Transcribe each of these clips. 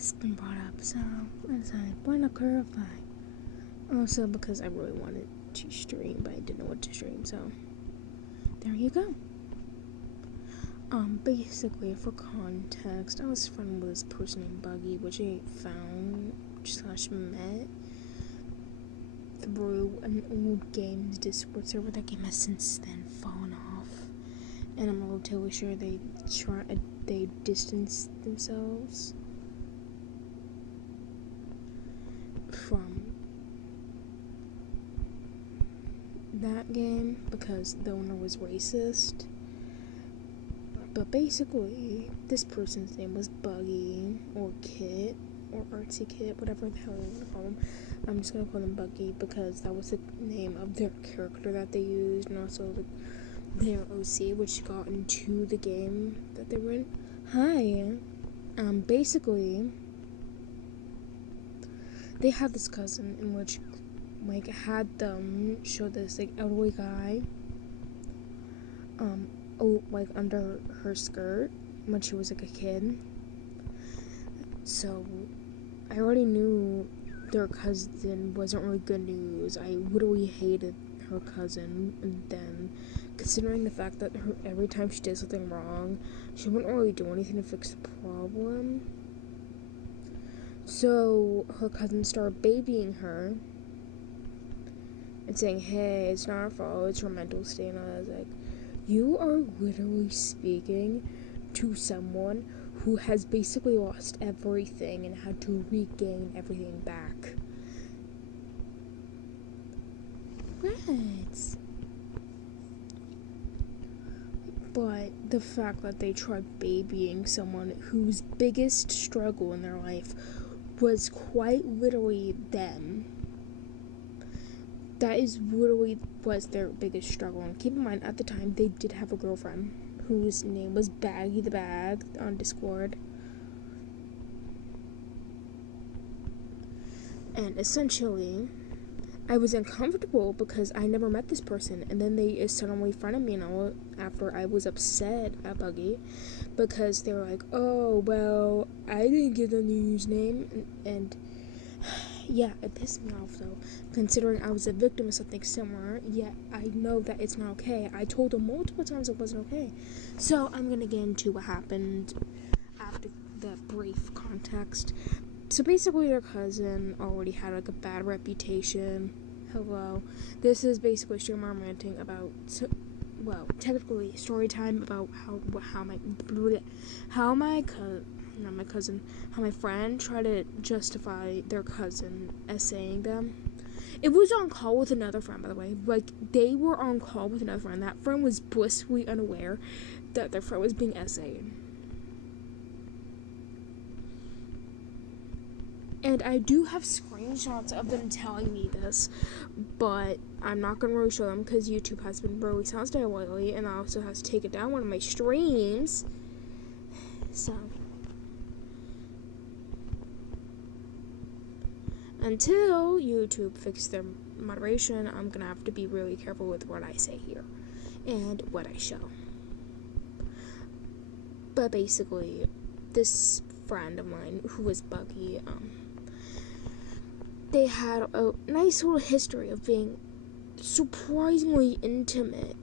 it's been brought up, so I decided, why not clarify? Also, because I really wanted to stream, but I didn't know what to stream, so there you go. Basically, for context, I was friends with this person named Buggy, which I found / met through an old games Discord server. That game has since then fallen off, and I'm relatively sure they distanced themselves from that game because the owner was racist. But basically, this person's name was Buggy, or Kit, or Artsy Kit, whatever the hell you want to call him. I'm just going to call them Buggy because that was the name of their character that they used, and also their OC, which got into the game that they were in. Hi. Basically, they had this cousin in which, like, had them show this, like, elderly guy, like, under her skirt when she was, like, a kid. So, I already knew their cousin wasn't really good news. I literally hated her cousin, and then, considering the fact that every time she did something wrong, she wouldn't really do anything to fix the problem. So, her cousin started babying her and saying, hey, it's not her fault, it's her mental state. And I was like, you are literally speaking to someone who has basically lost everything and had to regain everything back. Rats. But the fact that they tried babying someone whose biggest struggle in their life was quite literally them. That is literally was their biggest struggle. And keep in mind, at the time, they did have a girlfriend whose name was Baggy the Bag on Discord. And essentially, I was uncomfortable because I never met this person. And then they suddenly friended me, and all after I was upset at Buggy because they were like, oh, well, I didn't give them the username. And yeah, it pissed me off though, considering I was a victim of something similar, yet I know that it's not okay. I told them multiple times it wasn't okay. So I'm gonna get into what happened after the brief context. So basically their cousin already had like a bad reputation. Hello. This is basically streamer ranting about, well, technically story time about how my friend tried to justify their cousin essaying them. It was on call with another friend, by the way. Like, they were on call with another friend. That friend was blissfully unaware that their friend was being essayed. And I do have screenshots of them telling me this, but I'm not going to really show them because YouTube has been really sensitive lately, and I also have to take it down one of my streams. So, until YouTube fixes their moderation, I'm going to have to be really careful with what I say here and what I show. But basically, this friend of mine who was Buggy, they had a nice little history of being surprisingly intimate.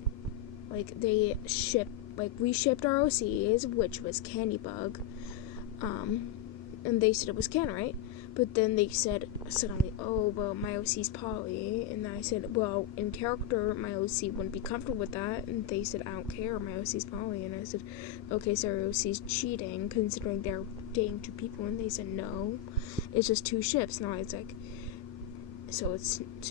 Like, we shipped our OCs, which was Candy Bug, and they said it was Can, right? But then they said suddenly, oh, well, my OC's Polly, and I said, well, in character, my OC wouldn't be comfortable with that, and they said, I don't care, my OC's Polly, and I said, okay, so your OC's cheating, considering they're dating two people, and they said, no, it's just two ships. Now it's like, so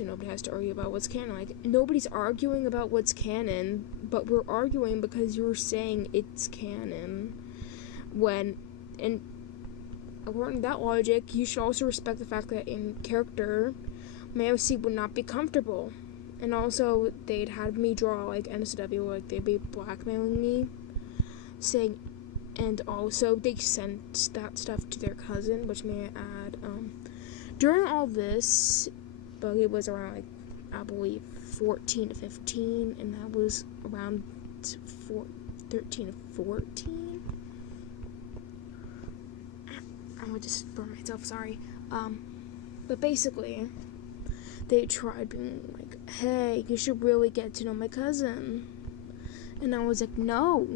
nobody has to argue about what's canon. Like, nobody's arguing about what's canon, but we're arguing because you're saying it's canon, when, and according to that logic, you should also respect the fact that in character, my OC would not be comfortable. And also, they'd have me draw, like, NSW, like, they'd be blackmailing me, saying, and also, they sent that stuff to their cousin, which may I add, during all this, Buggy was around, like, I believe, 14 to 15, and that was around 13 to 14. I would just burn myself, sorry. But basically, they tried being like, hey, you should really get to know my cousin. And I was like, no,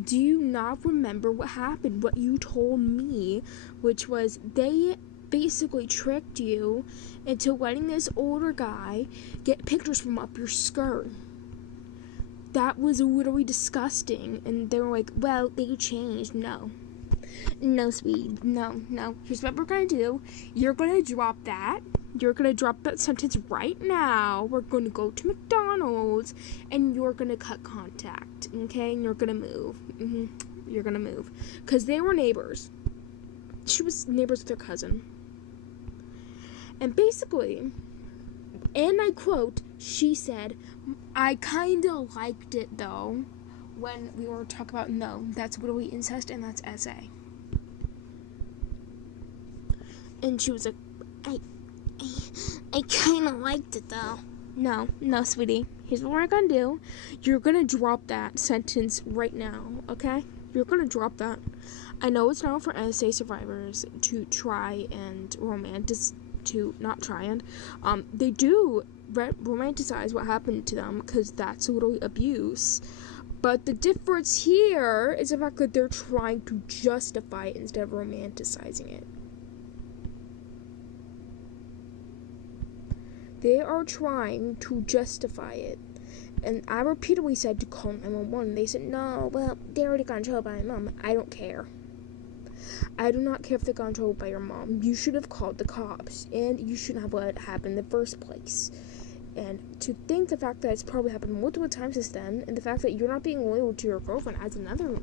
do you not remember what happened? What you told me, which was they basically tricked you into letting this older guy get pictures from up your skirt. That was literally disgusting. And they were like, well, they changed. No, sweetie, no. Here's what we're gonna do. You're gonna drop that. You're gonna drop that sentence right now. We're gonna go to McDonald's and you're gonna cut contact, okay? And you're gonna move. You're gonna move. Because they were neighbors. She was neighbors with her cousin. And basically, and I quote, she said, I kinda liked it though, when we were talking about, no, that's literally incest and that's SA. And she was like, I kind of liked it though. No, sweetie. Here's what we're gonna do. You're gonna drop that sentence right now, okay? You're gonna drop that. I know it's not for SA survivors to try and they do romanticize what happened to them because that's literally abuse. But the difference here is the fact that they're trying to justify it instead of romanticizing it. They are trying to justify it. And I repeatedly said to call 911. They said, no, well, they already got in trouble by my mom. I don't care. I do not care if they got in trouble by your mom. You should have called the cops. And you shouldn't have let it happen in the first place. And to think the fact that it's probably happened multiple times since then, and the fact that you're not being loyal to your girlfriend adds another,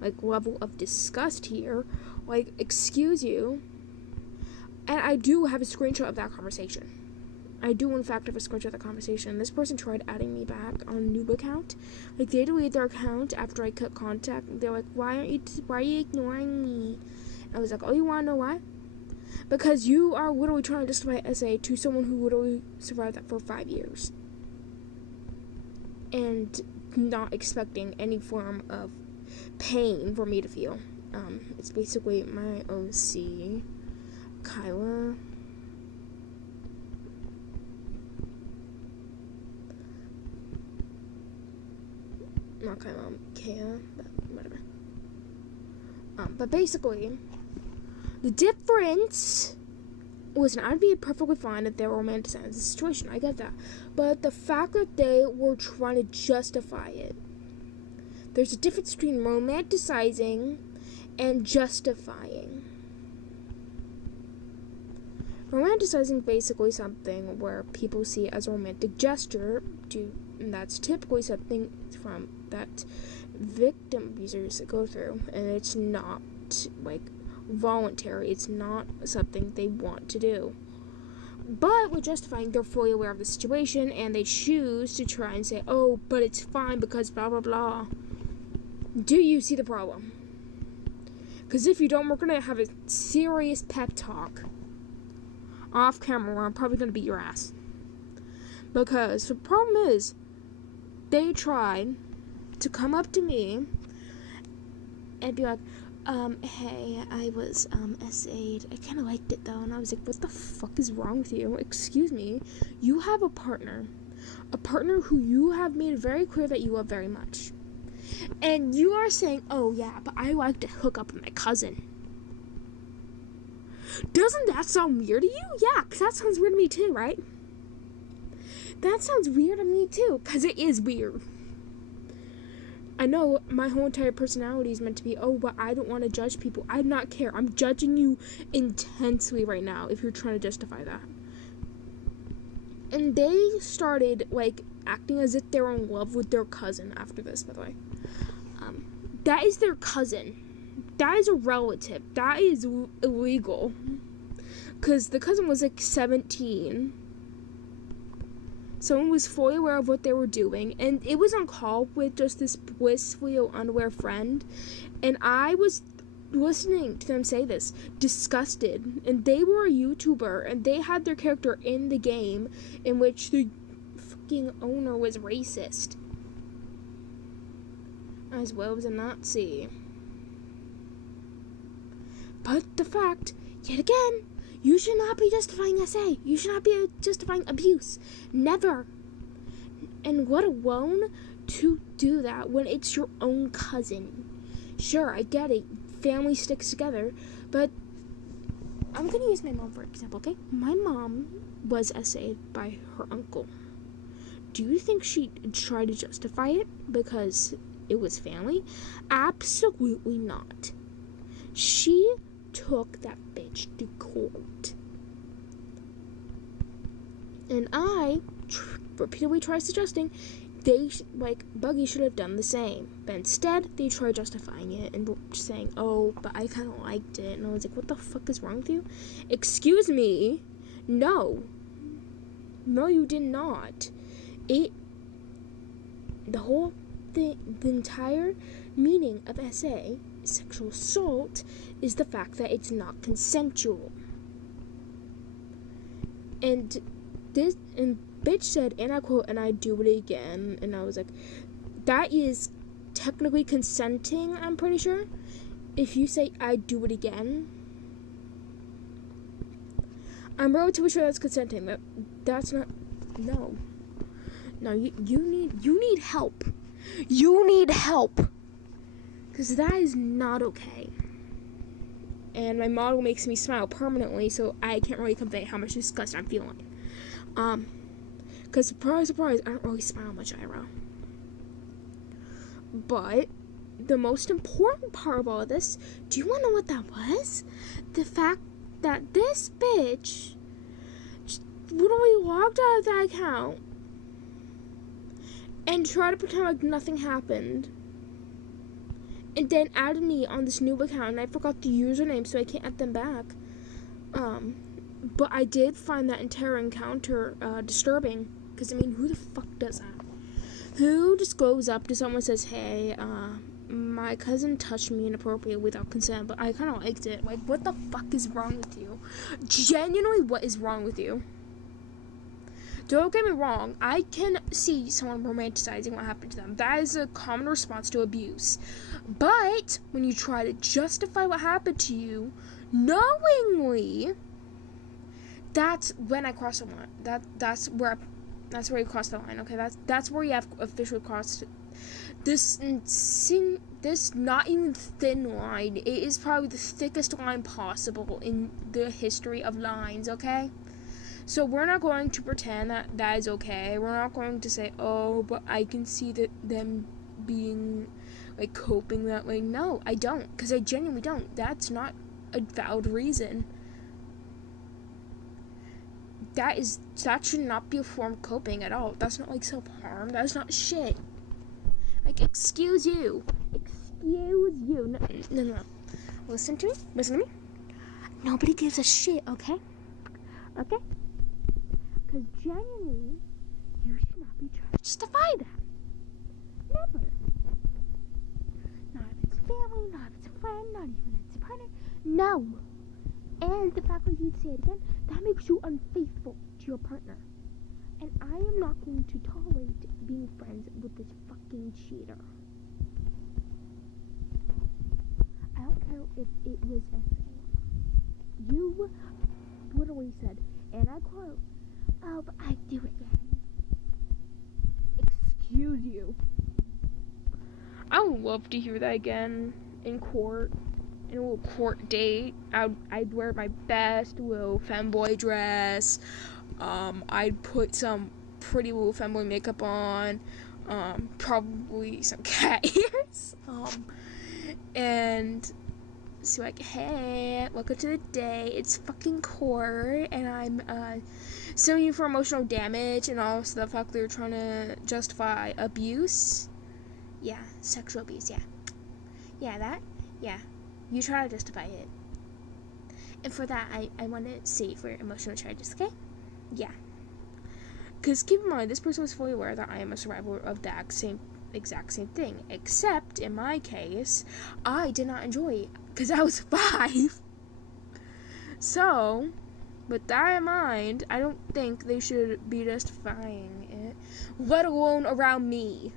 like level of disgust here. Like, excuse you. And I do have a screenshot of that conversation. I do, in fact, have a screenshot of the conversation. This person tried adding me back on a noob account. Like, they deleted their account after I cut contact. They're like, why are you ignoring me? And I was like, oh, you want to know why? Because you are literally trying to justify SA to someone who literally survived that for 5 years. And not expecting any form of pain for me to feel. It's basically my OC, Kyla. Not Kyla, Kaya, but whatever. But basically, the difference, listen, I'd be perfectly fine if they were romanticizing the situation, I get that. But the fact that they were trying to justify it, there's a difference between romanticizing and justifying. Romanticizing basically something where people see it as a romantic gesture, and that's typically something from that victim abusers go through, and it's not like voluntary. It's not something they want to do. But with justifying, they're fully aware of the situation, and they choose to try and say, oh, but it's fine because blah blah blah. Do you see the problem? Because if you don't, we're gonna have a serious pep talk off camera where I'm probably gonna beat your ass. Because the problem is, they tried to come up to me and be like, hey, I was SA'd. I kind of liked it though. And I was like, what the fuck is wrong with you? Excuse me. You have a partner who you have made very clear that you love very much. And you are saying, oh yeah, but I like to hook up with my cousin. Doesn't that sound weird to you? Yeah, because that sounds weird to me too, right? That sounds weird to me too, because it is weird. I know my whole entire personality is meant to be, oh, but I don't want to judge people. I do not care. I'm judging you intensely right now if you're trying to justify that. And they started, like, acting as if they were in love with their cousin after this, by the way. That is their cousin. That is a relative. That is illegal. Because the cousin was, like, 17. Someone was fully aware of what they were doing, and it was on call with just this blissfully unaware friend, and I was listening to them say this, disgusted, and they were a YouTuber, and they had their character in the game in which the fucking owner was racist, as well as a Nazi. But the fact, yet again, you should not be justifying SA. You should not be justifying abuse. Never. And let alone to do that when it's your own cousin. Sure, I get it. Family sticks together. But I'm going to use my mom for example, okay? My mom was SA'd by her uncle. Do you think she'd try to justify it because it was family? Absolutely not. She took that bitch to court. And I repeatedly tried suggesting Buggy should have done the same. But instead, they tried justifying it and saying, oh, but I kind of liked it. And I was like, what the fuck is wrong with you? Excuse me? No. No, you did not. The entire meaning of SA, sexual assault, is the fact that it's not consensual. And bitch said, and I quote, and I do it again, and I was like, that is technically consenting, I'm pretty sure. If you say, I do it again, I'm relatively sure that's consenting. That's not, no. No, you need help. You need help. Because that is not okay. And my model makes me smile permanently, so I can't really convey how much disgust I'm feeling. Because surprise, surprise, I don't really smile much IRL. But the most important part of all of this, do you want to know what that was? The fact that this bitch literally logged out of that account and tried to pretend like nothing happened. And then added me on this new account, and I forgot the username, so I can't add them back. But I did find that entire encounter disturbing. Because, I mean, who the fuck does that? Who just goes up to someone and says, hey, my cousin touched me inappropriately without consent, but I kind of liked it. Like, what the fuck is wrong with you? Genuinely, what is wrong with you? Don't get me wrong, I can see someone romanticizing what happened to them. That is a common response to abuse. But when you try to justify what happened to you knowingly, that's when I cross the line. That's where you cross the line. Okay, that's where you have officially crossed this not even thin line. It is probably the thickest line possible in the history of lines. Okay. So we're not going to pretend that is okay. We're not going to say, oh, but I can see that them being, like, coping that way. No, I don't, because I genuinely don't. That's not a valid reason. That should not be a form of coping at all. That's not, like, self-harm. That's not shit. Like, excuse you. Excuse you. No. Listen to me. Nobody gives a shit, okay? Okay? Because genuinely, you should not be trying to justify that. Never. Not if it's family, not if it's a friend, not even if it's a partner. No. And the fact that you'd say it again, that makes you unfaithful to your partner. And I am not going to tolerate being friends with this fucking cheater. I don't care if it was SA. You literally said, and I quote, oh, but I do it again. Excuse you. I would love to hear that again in court. In a little court date. I'd wear my best little femboy dress. I'd put some pretty little femboy makeup on. Probably some cat ears. And so like, hey, welcome to the day. It's fucking court, and I'm suing you for emotional damage, and also the fact they're trying to justify abuse. Yeah, sexual abuse. Yeah. You try to justify it. And for that, I want to sue you for emotional charges, okay? Yeah. Because keep in mind, this person was fully aware that I am a survivor of the exact same thing. Except, in my case, I did not enjoy it. Because I was 5. So, with that in mind, I don't think they should be justifying it. Let alone around me.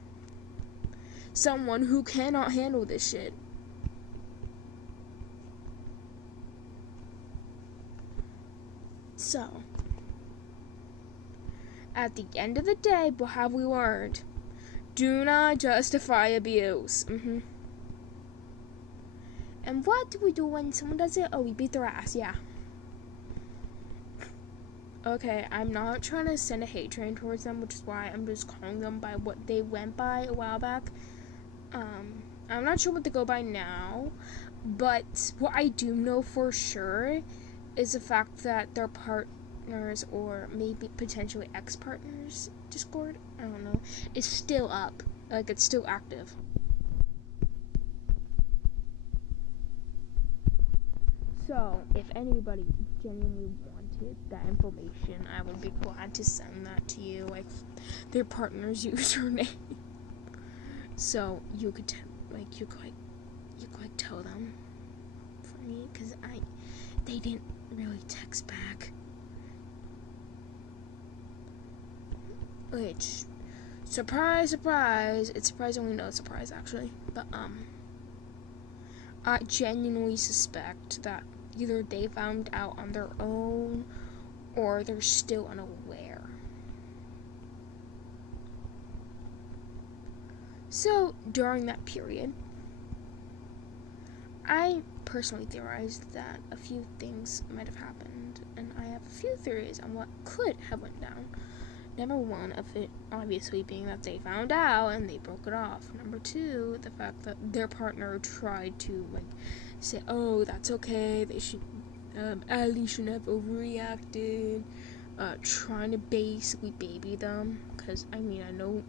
Someone who cannot handle this shit. So, at the end of the day, what have we learned? Do not justify abuse. And what do we do when someone does it? Oh, we beat their ass, yeah. Okay, I'm not trying to send a hate train towards them, which is why I'm just calling them by what they went by a while back. I'm not sure what they go by now, but what I do know for sure is the fact that their partners, or maybe potentially ex-partners Discord, I don't know, is still up. Like, it's still active. So, if anybody genuinely wanted that information, I would be glad to send that to you, like their partner's username. So you could you could tell them for me, because they didn't really text back. Which, surprise, surprise, it's surprisingly no surprise actually, but I genuinely suspect that either they found out on their own or they're still unaware. So, during that period, I personally theorized that a few things might have happened, and I have a few theories on what could have went down. Number one of it obviously being that they found out and they broke it off. Number two, the fact that their partner tried to say, oh, that's okay, they should Ali shouldn't have overreacted, trying to basically baby them, because I know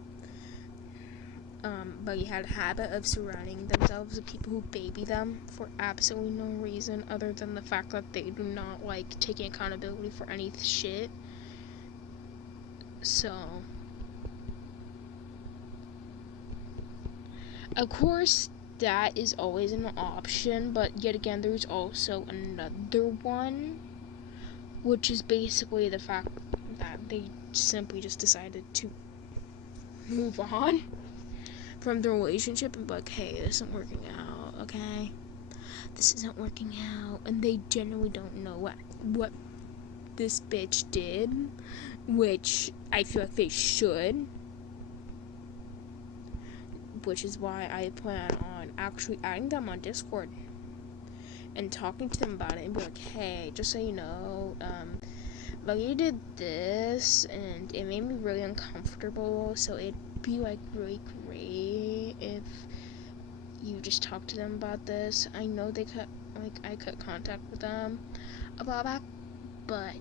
but he had a habit of surrounding themselves with people who baby them for absolutely no reason other than the fact that they do not like taking accountability for any shit. So, of course, that is always an option, but yet again, there's also another one, which is basically the fact that they simply just decided to move on from the relationship and be like, hey, this isn't working out, okay? This isn't working out, and they genuinely don't know what this bitch did, which I feel like they should, which is why I plan on actually adding them on Discord and talking to them about it and be like, hey, just so you know, you did this and it made me really uncomfortable, so it'd be really great if you just talk to them about this. I know I cut contact with them a while back, but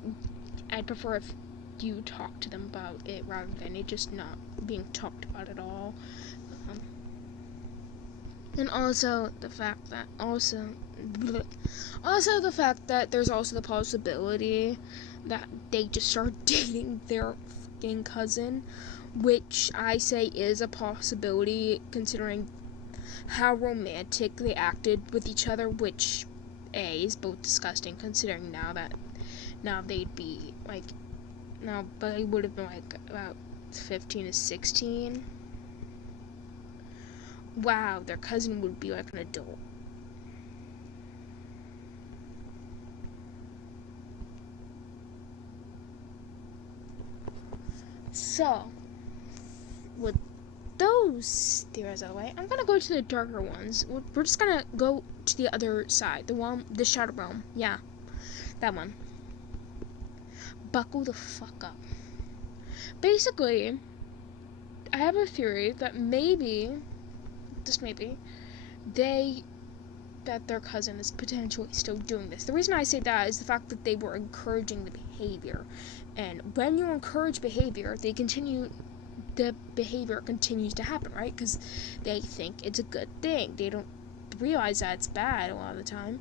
I'd prefer if you talk to them about it rather than it just not being talked about at all. And also the fact that there's also the possibility that they just start dating their fucking cousin, which I say is a possibility considering how romantic they acted with each other, which is both disgusting considering now they'd be but they would have been about 15 to 16. Wow, their cousin would be an adult. So, with those theories out of the way, I'm gonna go to the darker ones. We're just gonna go to the other side, the Shadow Realm. Yeah, that one. Buckle the fuck up. Basically, I have a theory that just maybe, that their cousin is potentially still doing this. The reason I say that is the fact that they were encouraging the behavior. And when you encourage behavior, the behavior continues to happen, right? Because they think it's a good thing. They don't realize that it's bad a lot of the time,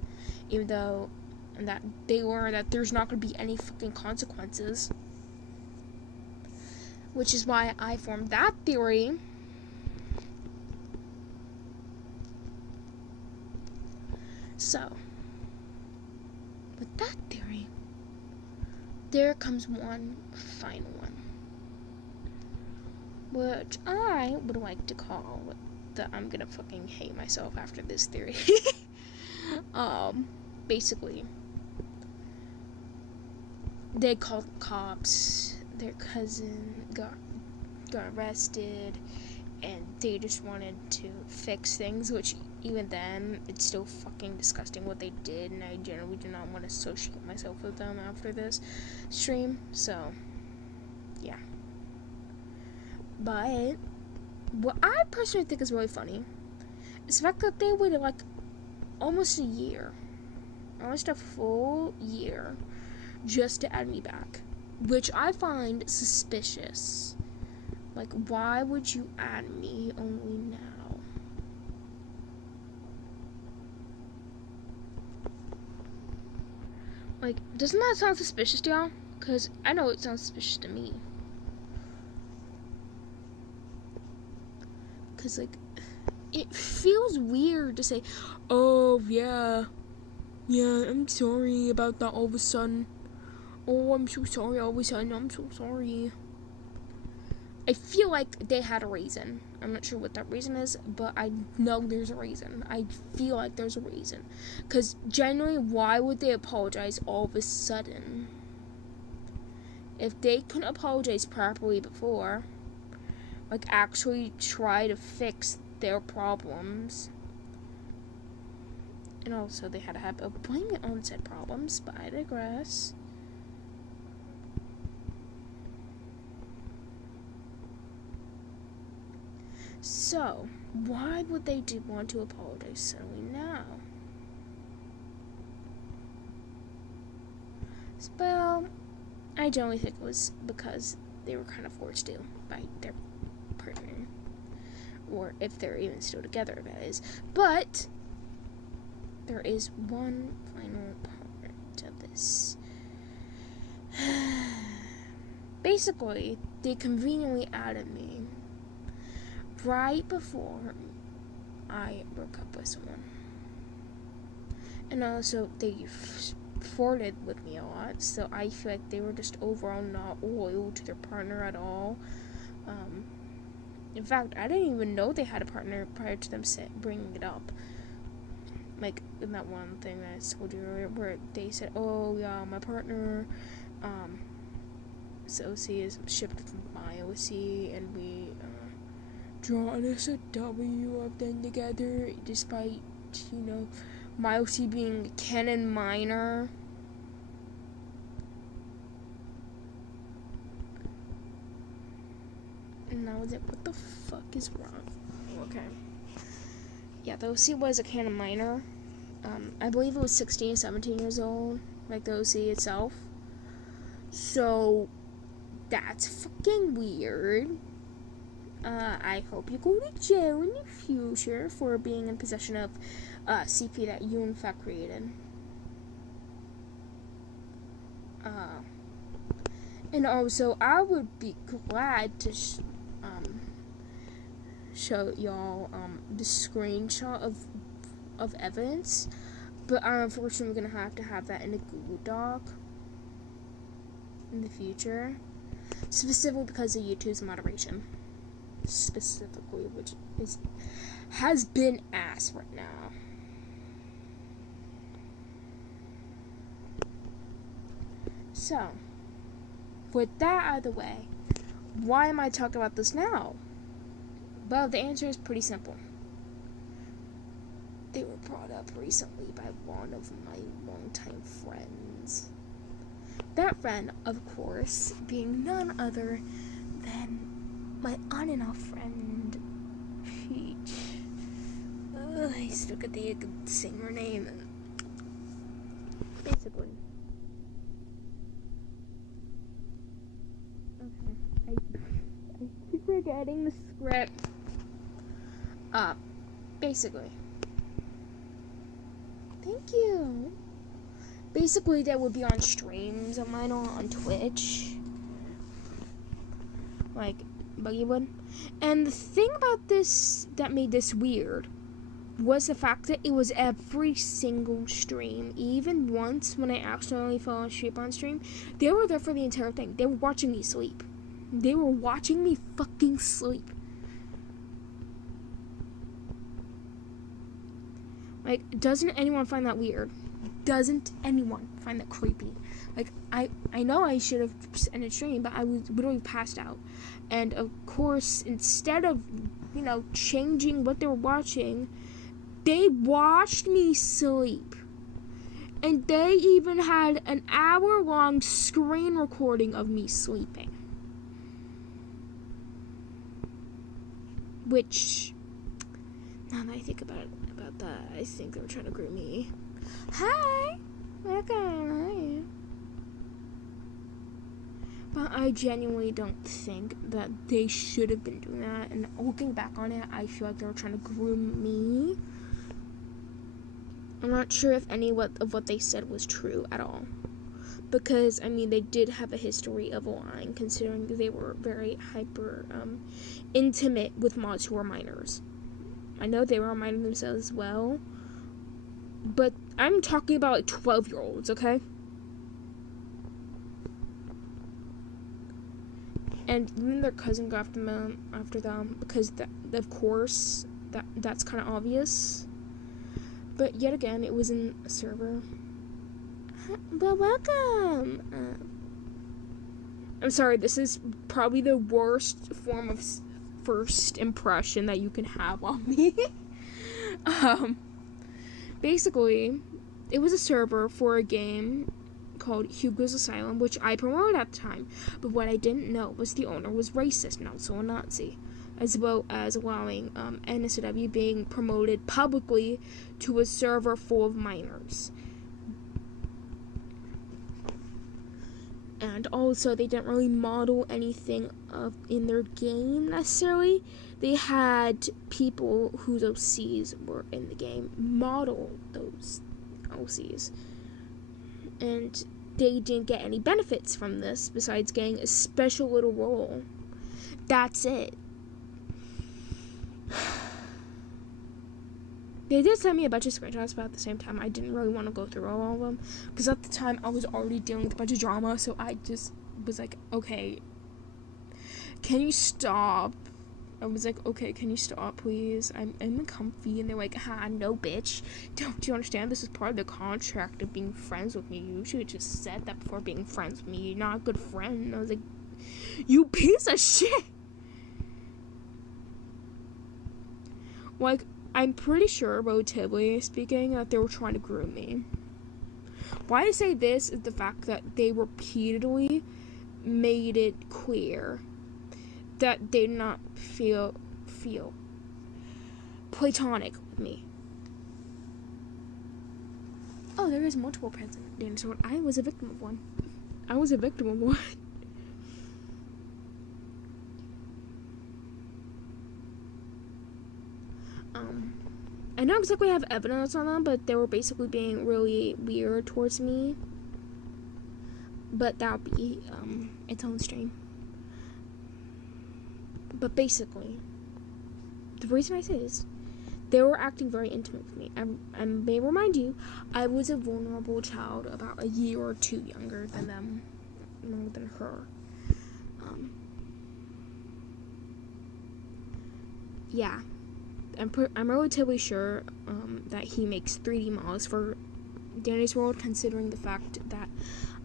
even though that they learn that there's not going to be any fucking consequences. Which is why I formed that theory. So, with that theory, there comes one final one, which I would like to call I'm gonna fucking hate myself after this theory. Basically, they called cops. Their cousin got arrested, and they just wanted to fix things, which even then, it's still fucking disgusting what they did, and I generally do not want to associate myself with them after this stream, so, yeah. But, what I personally think is really funny is the fact that they waited, like, almost a year, almost a full year, just to add me back, which I find suspicious. Like, why would you add me only now? Like, doesn't that sound suspicious to y'all? Because I know it sounds suspicious to me. Because, like, it feels weird to say, oh, yeah, I'm sorry about that all of a sudden. Oh, I'm so sorry all of a sudden, I'm so sorry. I feel like they had a reason. I'm not sure what that reason is, but I know there's a reason. I feel like there's a reason. Because genuinely, why would they apologize all of a sudden? If they couldn't apologize properly before, like actually try to fix their problems. And also, they had a habit of blaming it on said problems, but I digress. So, why would they want to apologize suddenly now? Well, I generally think it was because they were kind of forced to by their partner. Or if they're even still together, that is. But, there is one final part of this. Basically, they conveniently added me right before I broke up with someone. And also, they flirted with me a lot, so I feel like they were just overall not loyal to their partner at all. In fact, I didn't even know they had a partner prior to them bringing it up. Like, in that one thing that I told you earlier, where they said, oh, yeah, my partner, his OC is shipped with my OC, and we, draw an SOW of them together, despite, you know, my OC being a canon minor. And I was like, what the fuck is wrong? Okay. Yeah, the OC was a canon minor. I believe it was 16, 17 years old, like the OC itself. So, that's fucking weird. I hope you go to jail in the future for being in possession of CP that you in fact created. And also, I would be glad to show y'all the screenshot of evidence, but I'm unfortunately gonna have that in a Google Doc in the future, specifically because of YouTube's moderation. Specifically, which has been asked right now. So, with that out of the way, why am I talking about this now? Well, the answer is pretty simple. They were brought up recently by one of my longtime friends. That friend, of course, being none other than my on and off friend, Peach. I still could think I could sing her name. Basically. Okay. I keep forgetting the script. Basically. Thank you. Basically, that would be on streams of mine on Twitch. Like, Buggy would. And the thing about this that made this weird was the fact that it was every single stream. Even once when I accidentally fell asleep on stream, they were there for the entire thing. They were watching me sleep. They were watching me fucking sleep. Like, doesn't anyone find that weird? doesn't anyone find that creepy? Like, I know I should have ended streaming, but I was literally passed out. And of course, instead of, you know, changing what they were watching, they watched me sleep. And they even had an hour-long screen recording of me sleeping. Which, now that I think about that, I think they were trying to groom me. Hi! Welcome. But I genuinely don't think that they should have been doing that. And looking back on it, I feel like they were trying to groom me. I'm not sure if any of what they said was true at all. Because, I mean, they did have a history of lying, considering they were very hyper intimate with mods who were minors. I know they were minors themselves as well. But I'm talking about like 12-year-olds, okay? And then their cousin got after them because, of course, that's kind of obvious. But yet again, it was in a server. But welcome! I'm sorry, this is probably the worst form of first impression that you can have on me. Basically, it was a server for a game called Hugo's Asylum, which I promoted at the time. But what I didn't know was the owner was racist and also a Nazi, as well as allowing NSW being promoted publicly to a server full of minors. And also, they didn't really model anything in their game necessarily. They had people whose OCs were in the game model those OCs. And they didn't get any benefits from this besides getting a special little role. That's it. They did send me a bunch of screenshots, but at the same time, I didn't really want to go through all of them. Because at the time, I was already dealing with a bunch of drama, so I just was like, okay, can you stop? I was like, okay, can you stop, please? I'm comfy. And they're like, no, bitch. Don't you understand? This is part of the contract of being friends with me. You should have just said that before being friends with me. You're not a good friend. And I was like, you piece of shit. Like, I'm pretty sure, relatively speaking, that they were trying to groom me. Why I say this is the fact that they repeatedly made it clear that they did not feel platonic with me. Oh, there is multiple President Dinosaur. I was a victim of one. I don't exactly have evidence on them, but they were basically being really weird towards me. But that'll be its own stream. But basically, the reason I say this, they were acting very intimate with me. I may remind you, I was a vulnerable child, about a year or two younger than them, younger than her. Yeah. I'm relatively sure that he makes 3D models for Danny's World, considering the fact that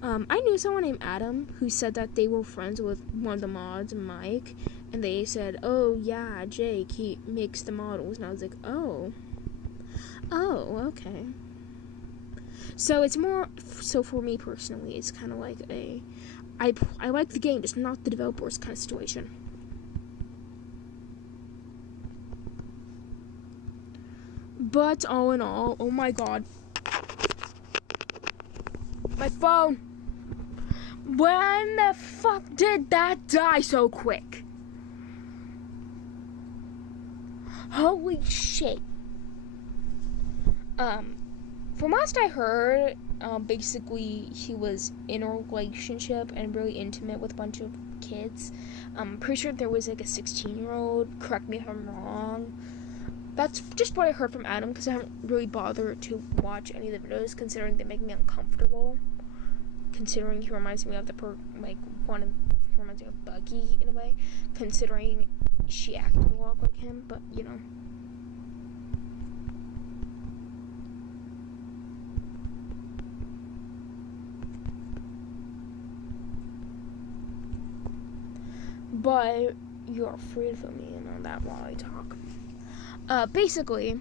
I knew someone named Adam who said that they were friends with one of the mods, Mike, and they said, oh yeah, Jake, he makes the models, and I was like, oh, okay. So it's more, so for me personally, it's kind of like I like the game, just not the developers kind of situation. But all in all, oh my god. My phone. When the fuck did that die so quick? Holy shit. From last I heard, basically he was in a relationship and really intimate with a bunch of kids. I'm pretty sure there was like a 16-year-old. Correct me if I'm wrong. That's just what I heard from Adam, because I haven't really bothered to watch any of the videos, considering they make me uncomfortable. Considering he reminds me of he reminds me of Buggy in a way. Considering she acted a lot like him, but you know. but you're free to film me and all that while I talk. Basically,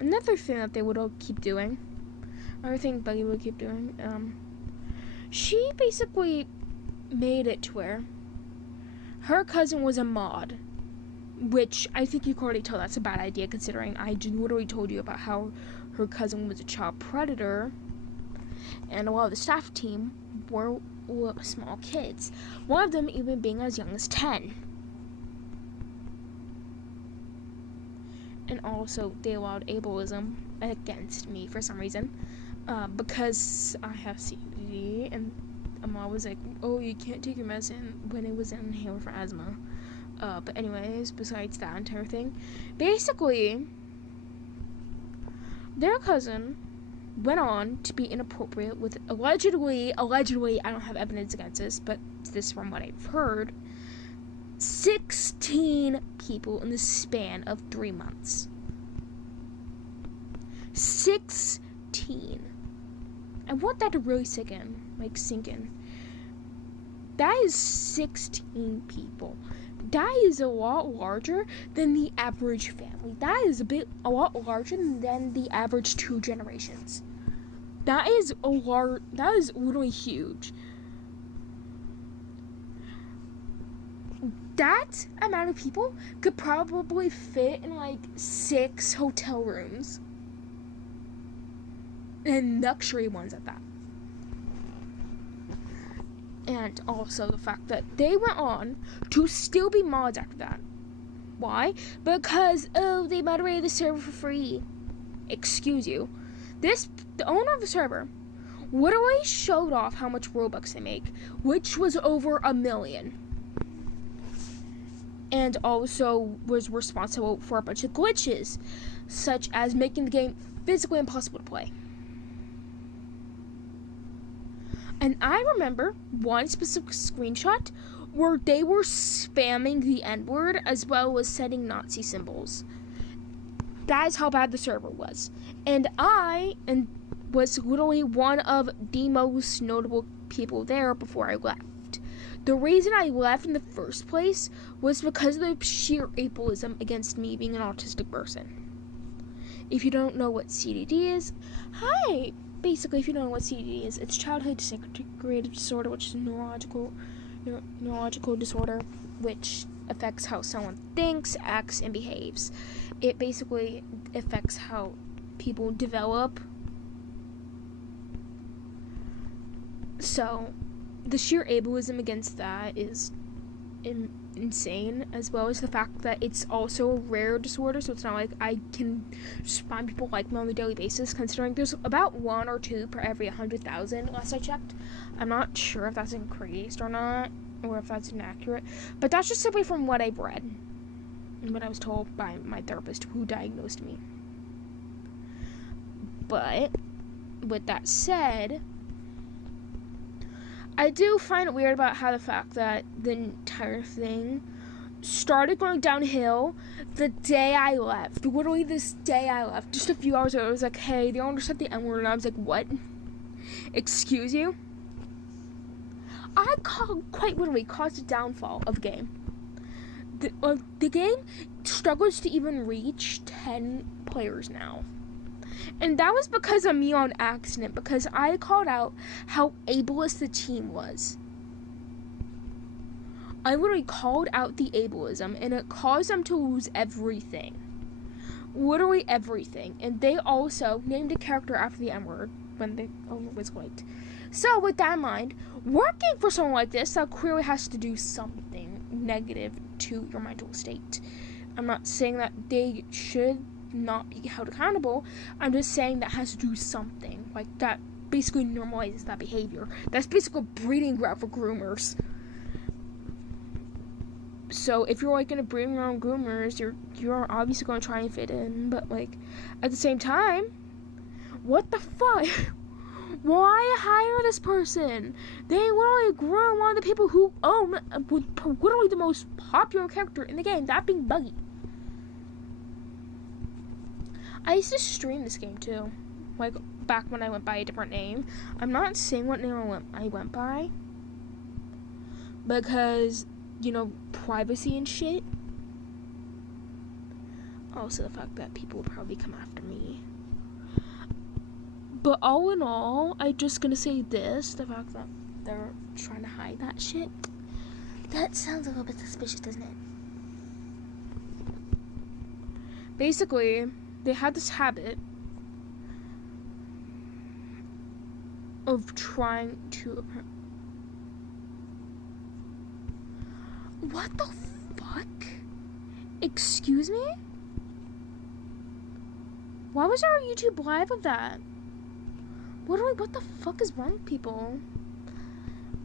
another thing that they would all keep doing, another thing Buggy would keep doing, she basically made it to where her cousin was a mod, which I think you can already tell that's a bad idea, considering I literally told you about how her cousin was a child predator, and a lot of the staff team were small kids, one of them even being as young as 10. And also, they allowed ableism against me for some reason, because I have COPD, and Mom was like, oh, you can't take your medicine when it was an inhaler for asthma. But anyways, besides that entire thing, basically, their cousin went on to be inappropriate with allegedly, I don't have evidence against this, but this is from what I've heard, 16 people in the span of 3 months. 16. I want that to really sink in. That is 16 people. That is a lot larger than the average family. That is a lot larger than the average 2 generations. That is literally huge. That amount of people could probably fit in like 6 hotel rooms. And luxury ones at that. And also the fact that they went on to still be mods after that. Why? Because, they moderated the server for free. Excuse you. The owner of the server literally showed off how much Robux they make, which was over 1 million. And also was responsible for a bunch of glitches, such as making the game physically impossible to play. And I remember one specific screenshot where they were spamming the N-word as well as setting Nazi symbols. That is how bad the server was. And I was literally one of the most notable people there before I left. The reason I left in the first place was because of the sheer ableism against me being an autistic person. If you don't know what CDD is, hi! Basically, if you don't know what CDD is, it's childhood disintegrative disorder, which is a neurological disorder, which affects how someone thinks, acts, and behaves. It basically affects how people develop. So, the sheer ableism against that is insane, as well as the fact that it's also a rare disorder, so it's not like I can just find people like me on a daily basis, considering there's about 1 or 2 per every 100,000 last I checked. I'm not sure if that's increased or not, or if that's inaccurate, but that's just simply from what I've read and what I was told by my therapist who diagnosed me. But with that said, I do find it weird about how the fact that the entire thing started going downhill the day I left. Literally this day I left, just a few hours ago, it was like, hey, the owner said the N-word, and I was like, what? Excuse you? I quite literally caused the downfall of the game. The game struggles to even reach 10 players now. And that was because of me on accident, because I called out how ableist the team was. I literally called out the ableism, and it caused them to lose everything. Literally everything. And they also named a character after the N-word when the owner was white. So, with that in mind, working for someone like this, that clearly has to do something negative to your mental state. I'm not saying that they should not be held accountable. I'm just saying that has to do something. Like, that basically normalizes that behavior. That's basically a breeding ground for groomers. So, if you're, like, going to bring your own groomers, you're obviously going to try and fit in. But, like, at the same time, what the fuck? Why hire this person? They literally groom one of the people who own literally the most popular character in the game, that being Buggy. I used to stream this game too, like back when I went by a different name. I'm not saying what name I went by, because privacy and shit. Also the fact that people will probably come after me. But all in all, I'm just gonna say this, the fact that they're trying to hide that shit, that sounds a little bit suspicious, doesn't it? Basically, they had this habit of trying to... What the fuck? Excuse me? Why was there a YouTube live of that? What the fuck is wrong with people?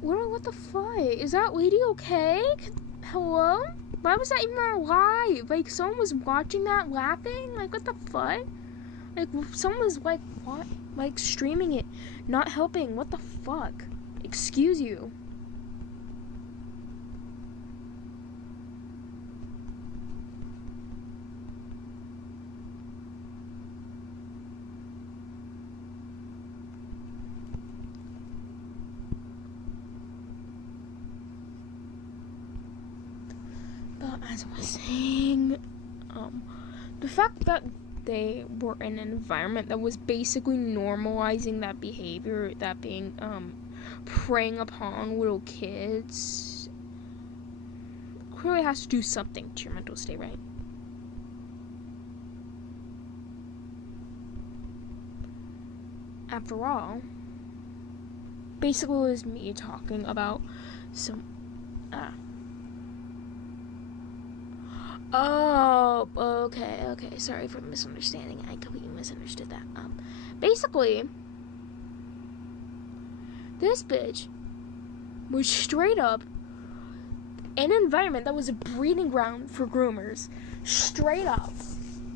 What the fuck? Is that lady okay? Hello? Why was that even alive? Like, someone was watching that laughing? Like, what the fuck? Like, someone was, like, what? Like, streaming it, not helping. What the fuck? Excuse you. But as I was saying, the fact that they were in an environment that was basically normalizing that behavior, that being, preying upon little kids, clearly has to do something to your mental state, right? After all, basically it was me talking about some, oh, okay, sorry for misunderstanding. I completely misunderstood that. Basically, this bitch was straight up in an environment that was a breeding ground for groomers. Straight up.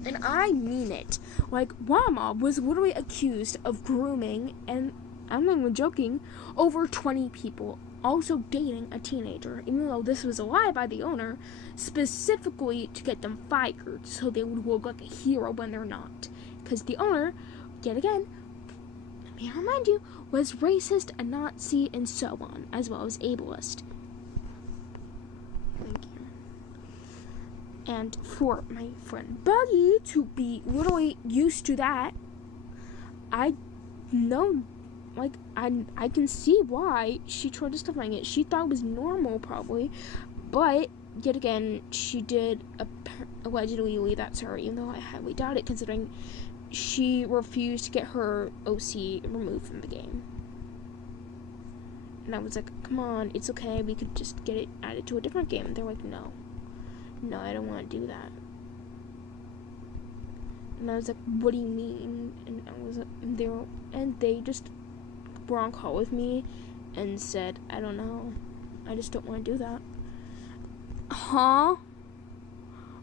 And I mean it. Like, Mama was literally accused of grooming, and I'm not even joking, over 20 people. Also dating a teenager, even though this was a lie by the owner, specifically to get them fired so they would look like a hero when they're not. Because the owner, yet again, let me remind you, was racist, a Nazi, and so on, as well as ableist. Thank you. And for my friend Buggy to be literally used to that, I know, like, I can see why she tried justifying it. She thought it was normal, probably, but yet again, she did allegedly leave that server, even though I highly doubt it, considering she refused to get her OC removed from the game. And I was like, come on, it's okay, we could just get it added to a different game. And they're like, no, I don't want to do that. And I was like, what do you mean? And I was like, they just were on call with me and said, I don't know, I just don't want to do that. Huh?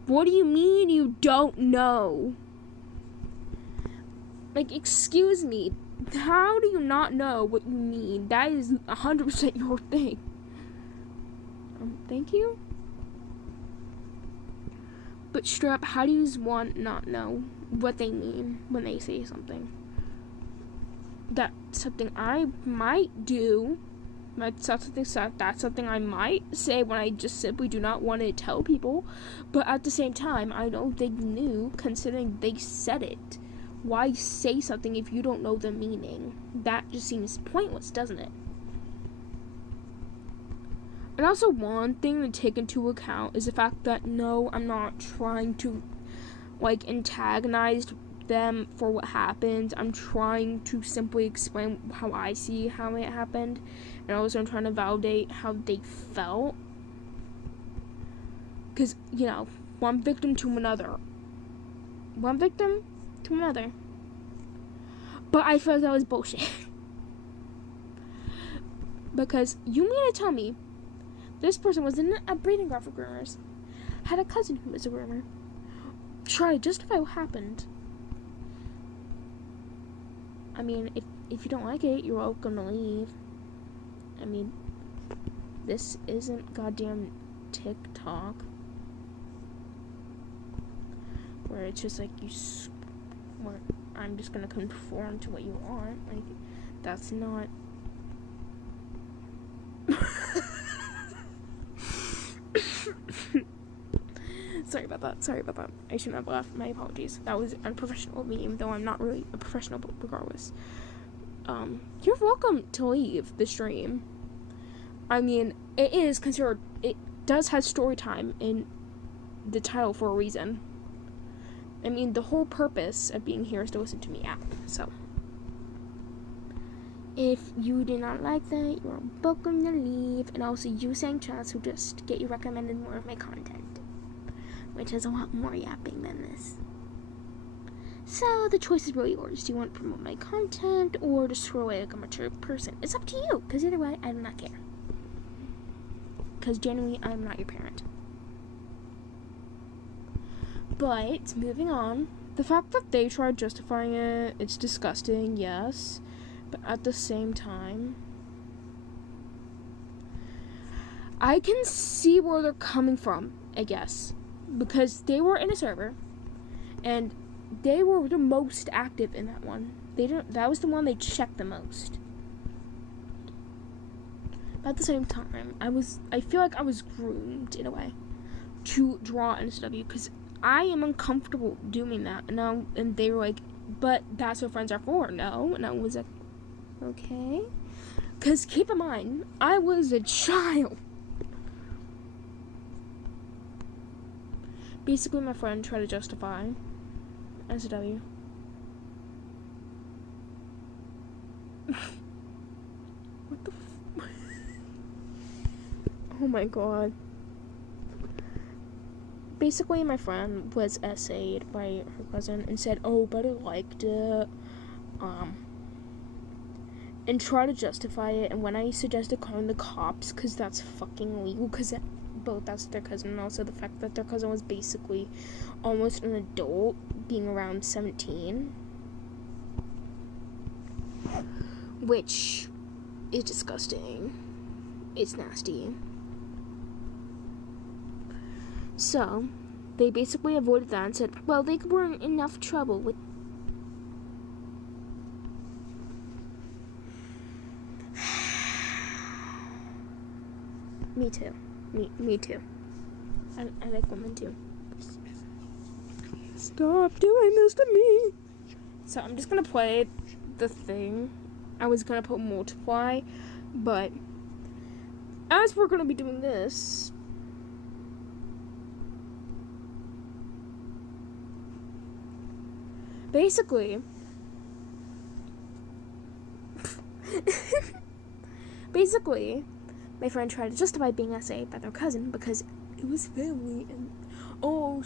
What do you mean you don't know? Like, excuse me, how do you not know what you mean? That is 100% your thing. Thank you? But straight up, how do you want not know what they mean when they say something? That's something I might do. That's something I might say when I just simply do not want to tell people. But at the same time, I know they knew, considering they said it. Why say something if you don't know the meaning? That just seems pointless, doesn't it? And also, one thing to take into account is the fact that, no, I'm not trying to, like, antagonize them for what happened. I'm trying to simply explain how I see how it happened, and also I'm trying to validate how they felt. Because, you know, one victim to another. But I feel like that was bullshit. Because you mean to tell me this person was in a breeding ground for groomers, had a cousin who was a groomer, try to justify what happened? I mean, if you don't like it, you're welcome to leave. I mean, this isn't goddamn TikTok, where it's just like where I'm just gonna conform to what you want. Like, that's not. about that. Sorry about that. I shouldn't have laughed. My apologies. That was unprofessional of me, even though I'm not really a professional, but regardless. You're welcome to leave the stream. I mean, it is considered, it does have story time in the title for a reason. I mean, the whole purpose of being here is to listen to me out, so. If you do not like that, you're welcome to leave, and also you sang chats will just get you recommended more of my content, which is a lot more yapping than this. So, the choice is really yours. Do you want to promote my content, or just throw away like a mature person? It's up to you, because either way, I do not care. Because genuinely, I'm not your parent. But, moving on, the fact that they tried justifying it, it's disgusting, yes, but at the same time, I can see where they're coming from, I guess, because they were in a server, and they were the most active in that one. That was the one they checked the most. But at the same time, I feel like I was groomed, in a way, to draw NSW, because I am uncomfortable doing that. And they were like, but that's what friends are for. No. And I was like, okay. Because keep in mind, I was a child. Basically, my friend tried to justify NSW. What the oh my god. Basically, my friend was essayed by her cousin and said, oh, but I liked it, and try to justify it. And when I suggested calling the cops, because that's fucking illegal, because both that's their cousin, and also the fact that their cousin was basically almost an adult, being around 17, which is disgusting. It's nasty. So, they basically avoided that and said, well, they were in enough trouble with... Me too. Me too. I like women too. Stop doing this to me! So, I'm just gonna play the thing. I was gonna put multiply, but as we're gonna be doing this... Basically, my friend tried to justify being essayed by their cousin because it was family and, oh,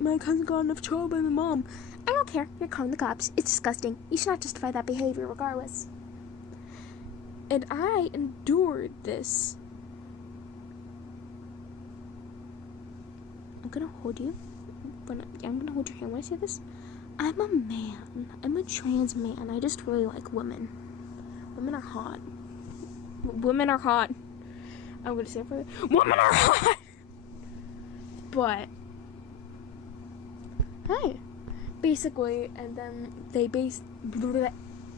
my cousin got enough trouble by my mom. I don't care, you're calling the cops. It's disgusting. You should not justify that behavior regardless. And I endured this. I'm gonna hold you. I'm gonna hold your hand when I say this. I'm a man. I'm a trans man. I just really like women. Women are hot. Women are hot. I'm gonna say it for you. Women are hot! But, hey. Basically, and then they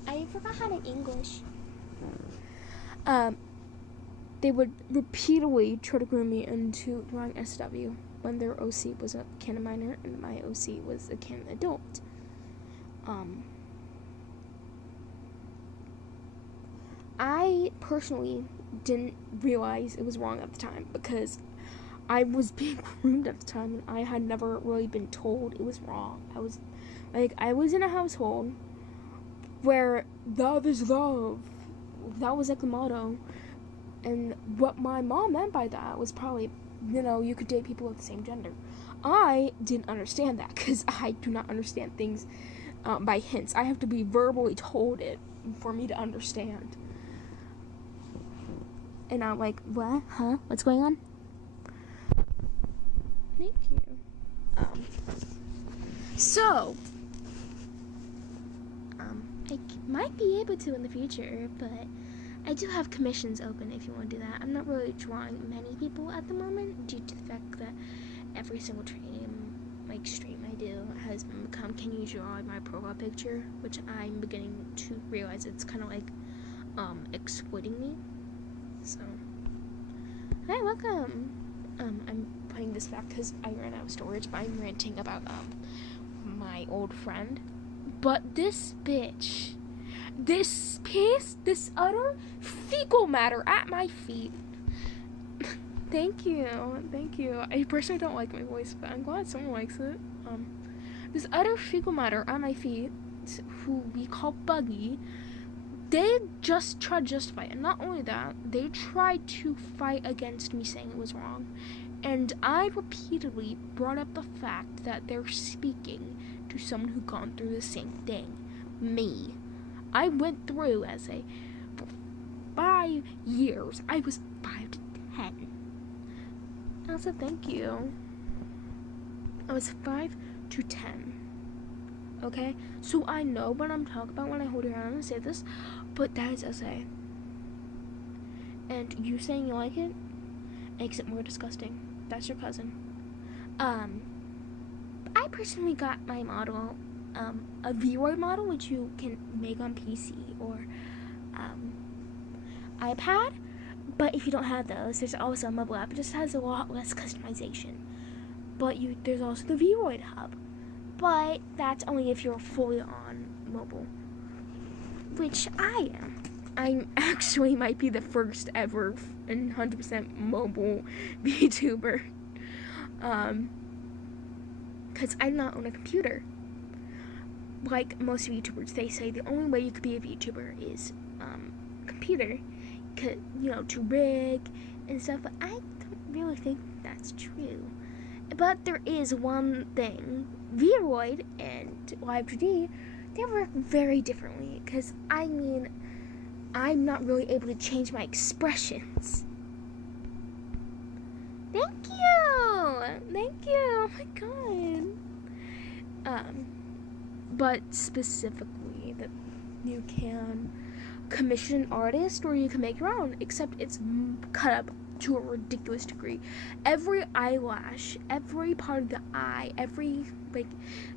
I forgot how to English. They would repeatedly try to groom me into drawing SW when their OC was a canon minor and my OC was a canon adult. I personally didn't realize it was wrong at the time because I was being groomed at the time and I had never really been told it was wrong. I was in a household where love is love. That was like the motto. And what my mom meant by that was probably, you could date people of the same gender. I didn't understand that because I do not understand things by hints. I have to be verbally told it for me to understand. And I'm like, what? Huh? What's going on? Thank you. So, I might be able to in the future, but I do have commissions open if you want to do that. I'm not really drawing many people at the moment due to the fact that every single stream I do has become, can you draw my profile picture? Which I'm beginning to realize it's kind of like exploiting me. So, hi, welcome. I'm putting this back because I ran out of storage, but I'm ranting about my old friend. But this bitch, this piss, this utter fecal matter at my feet. Thank you. I personally don't like my voice, but I'm glad someone likes it. This utter fecal matter at my feet, who we call Buggy, they just tried to justify it. And not only that, they tried to fight against me saying it was wrong. And I repeatedly brought up the fact that they're speaking to someone who'd gone through the same thing. Me. I went through for 5 years. I was 5 to 10. Also, thank you. I was 5 to 10. Okay? So I know what I'm talking about when I hold your hand and say this, but that is essay. And you saying you like it makes it more disgusting. That's your cousin. I personally got my model, a Vroid model, which you can make on PC or iPad. But if you don't have those, there's also a mobile app. It just has a lot less customization. But there's also the Vroid hub. But that's only if you're fully on mobile, which I am. I actually might be the first ever and 100% mobile VTuber. Because I do not own a computer. Like most VTubers, they say the only way you could be a VTuber is computer, to rig and stuff. But I don't really think that's true. But there is one thing: Vroid and Live3D, they work very differently. Because I'm not really able to change my expressions. Thank you. Oh my god. But specifically, that you can commission an artist or you can make your own. Except it's cut up to a ridiculous degree. Every eyelash, every part of the eye, every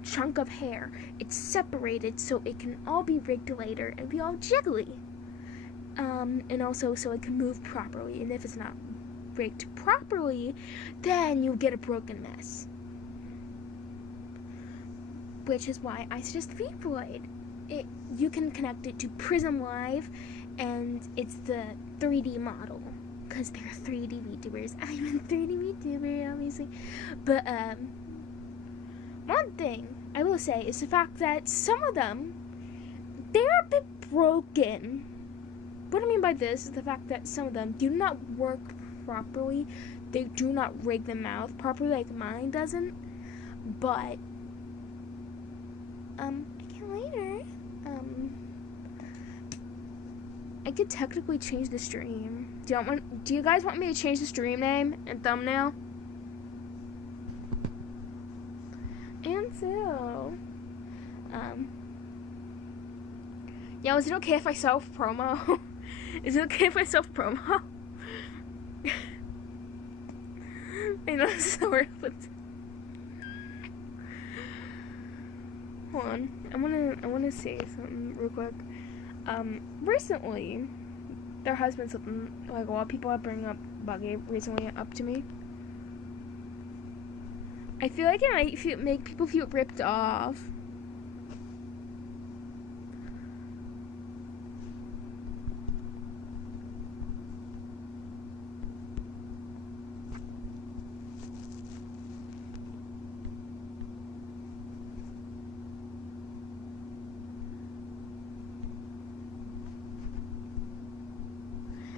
chunk of hair, it's separated so it can all be rigged later and be all jiggly. And also so it can move properly. And if it's not rigged properly, then you get a broken mess. Which is why I suggest Vroid. You can connect it to Prism Live, and it's the 3D model. Because they're 3D VTubers. I'm a 3D VTuber, obviously. But, one thing I will say is the fact that some of them, they're a bit broken. What I mean by this is the fact that some of them do not work properly. They do not rig the mouth properly like mine doesn't. But, I can later. I could technically change the stream. Do you guys want me to change the stream name and thumbnail? And so, yeah, is it okay if I self-promo? Is it okay if I self-promo? I know it's so weird, but hold on. I wanna say something real quick. Recently, there has been something, a lot of people have bring up Buggy recently up to me. I feel like it might make people feel ripped off.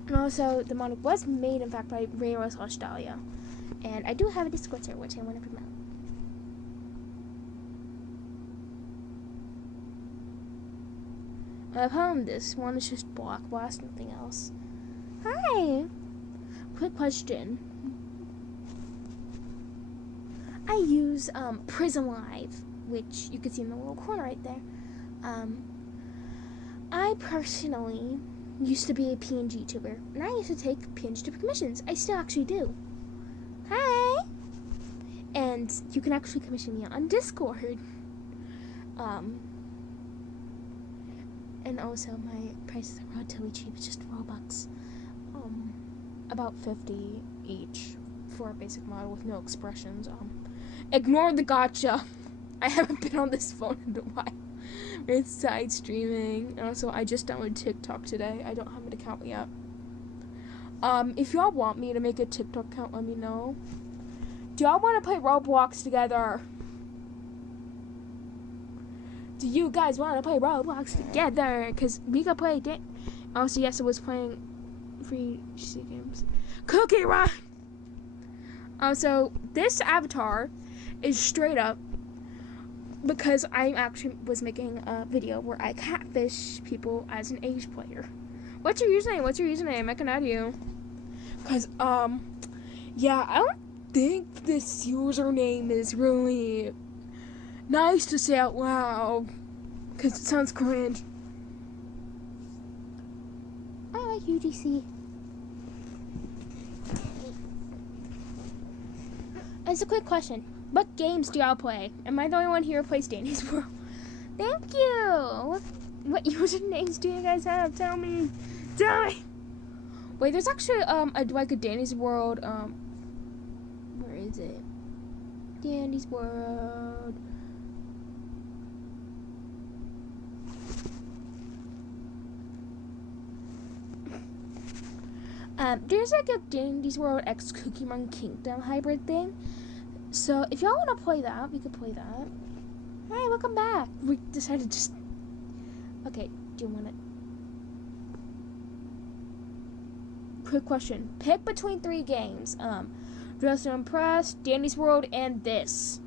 And also, the model was made, in fact, by REIRA / DAHLIA. And I do have a Discord server, which I want to promote. This one is just Block Blast, nothing else. Hi! Quick question. I use Prism Live, which you can see in the little corner right there. I personally used to be a PNGTUBer, and I used to take PNGTuber commissions. I still actually do. Hi! And you can actually commission me on Discord. And also my prices are relatively cheap. It's just $4. About 50 each for a basic model with no expressions. Ignore the gotcha. I haven't been on this phone in a while. It's side streaming. And also, I just downloaded TikTok today. I don't have an account yet. If y'all want me to make a TikTok account, let me know. Do y'all want to play Roblox together? Do you guys want to play Roblox together? Because we could play. Also, yes, I was playing free C games. Cookie Run! Also, this avatar is straight up because I actually was making a video where I catfish people as an Age player. What's your username? What's your username? I can add you. Because, yeah, I don't think this username is really nice to say out loud. Because it sounds cringe. I like UGC. It's a quick question. What games do y'all play? Am I the only one here who plays Danny's World? Thank you! What usernames do you guys have? Tell me. Tell me! Wait, there's actually, like a Danny's World, where is it? Danny's World. There's like a Dandy's World X Cookie Run Kingdom hybrid thing. So if y'all want to play that, we could play that. Hey, welcome back. We decided to just... Okay, do you want to... Quick question. Pick between 3 games. Dress to Impress, Dandy's World, and this.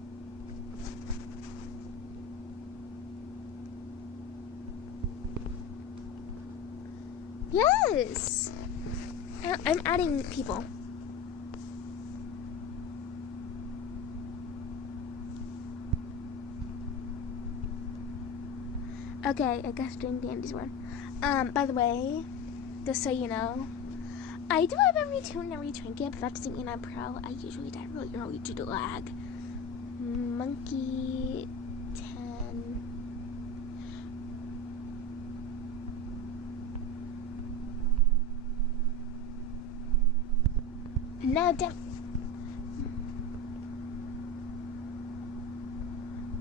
Yes! I'm adding people. Okay, I guess doing Dandy's World. By the way, just so you know, I do have every tool and every trinket, but that doesn't mean I'm pro. I usually die really early due to lag. Monkey 10. No, don't.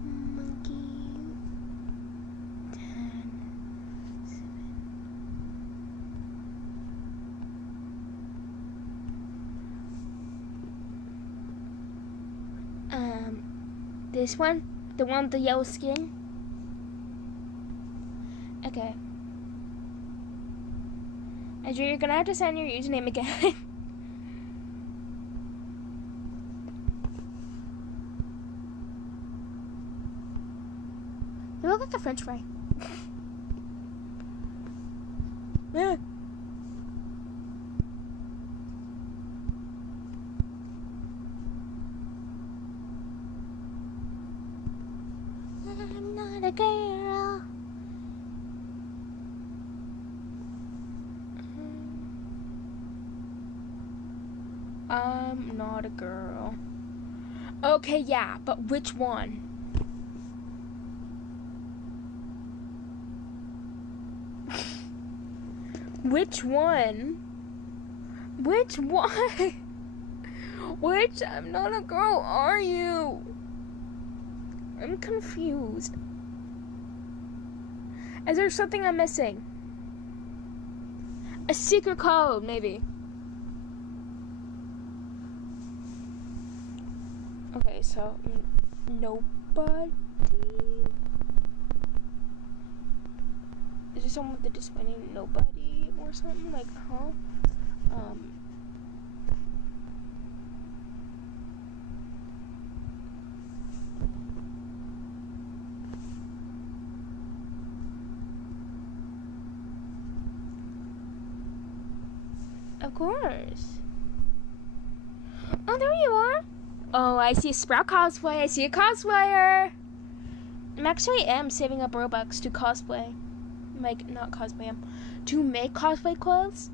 Monkey 10. 7. This one? The one with the yellow skin? Okay. Andrew, you're gonna have to send your username again. You look like a French fry. Yeah. I'm not a girl. I'm not a girl. Okay, yeah, but which one? Which one? Which one? Which I'm not a girl are you? I'm confused. Is there something I'm missing? A secret code, maybe. Okay, so nobody. Is there someone with the display name nobody or something like huh? Of course. Oh, there you are. Oh, I see a Sprout cosplay. I see a cosplayer. I am saving up Robux to cosplay. Like, not cosplay, to make cosplay clothes.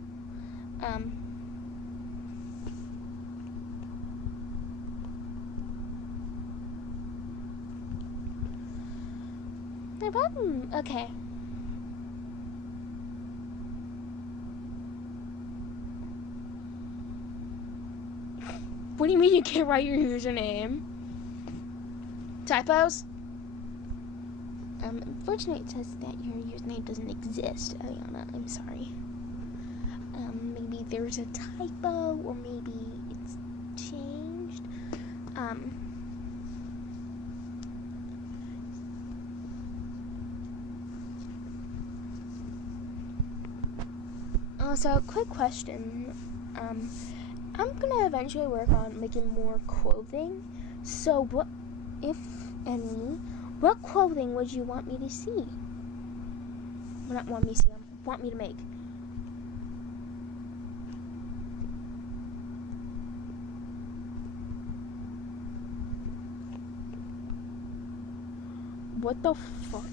No problem. Okay. What do you mean you can't write your username? Typos? Unfortunately it says that your username doesn't exist, Ariana. I'm sorry. Maybe there's a typo, or maybe it's changed. Also, quick question. I'm gonna eventually work on making more clothing. So what, if any, what clothing would you want me to see? Well, not want me to see, want me to make. What the fuck?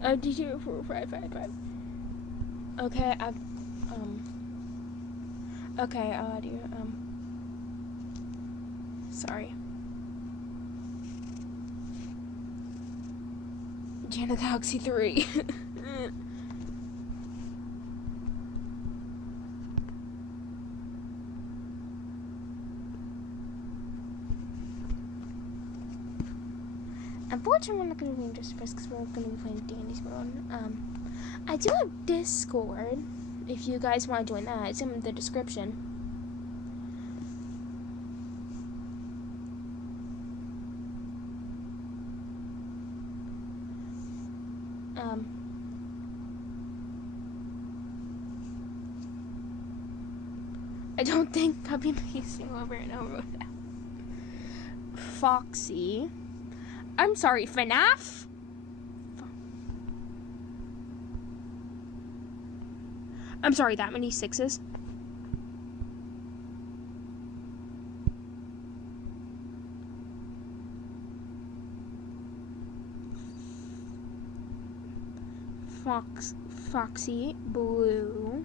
D24555. Okay, okay, sorry. Jana Galaxy 3. Unfortunately, we're not going to be playing just first because we're going to be playing Danny's World. I do have Discord. If you guys want to join that, it's in the description. I don't think copy and pasting over and over that. Foxy. I'm sorry, FNAF? I'm sorry, that many sixes? Foxy, blue.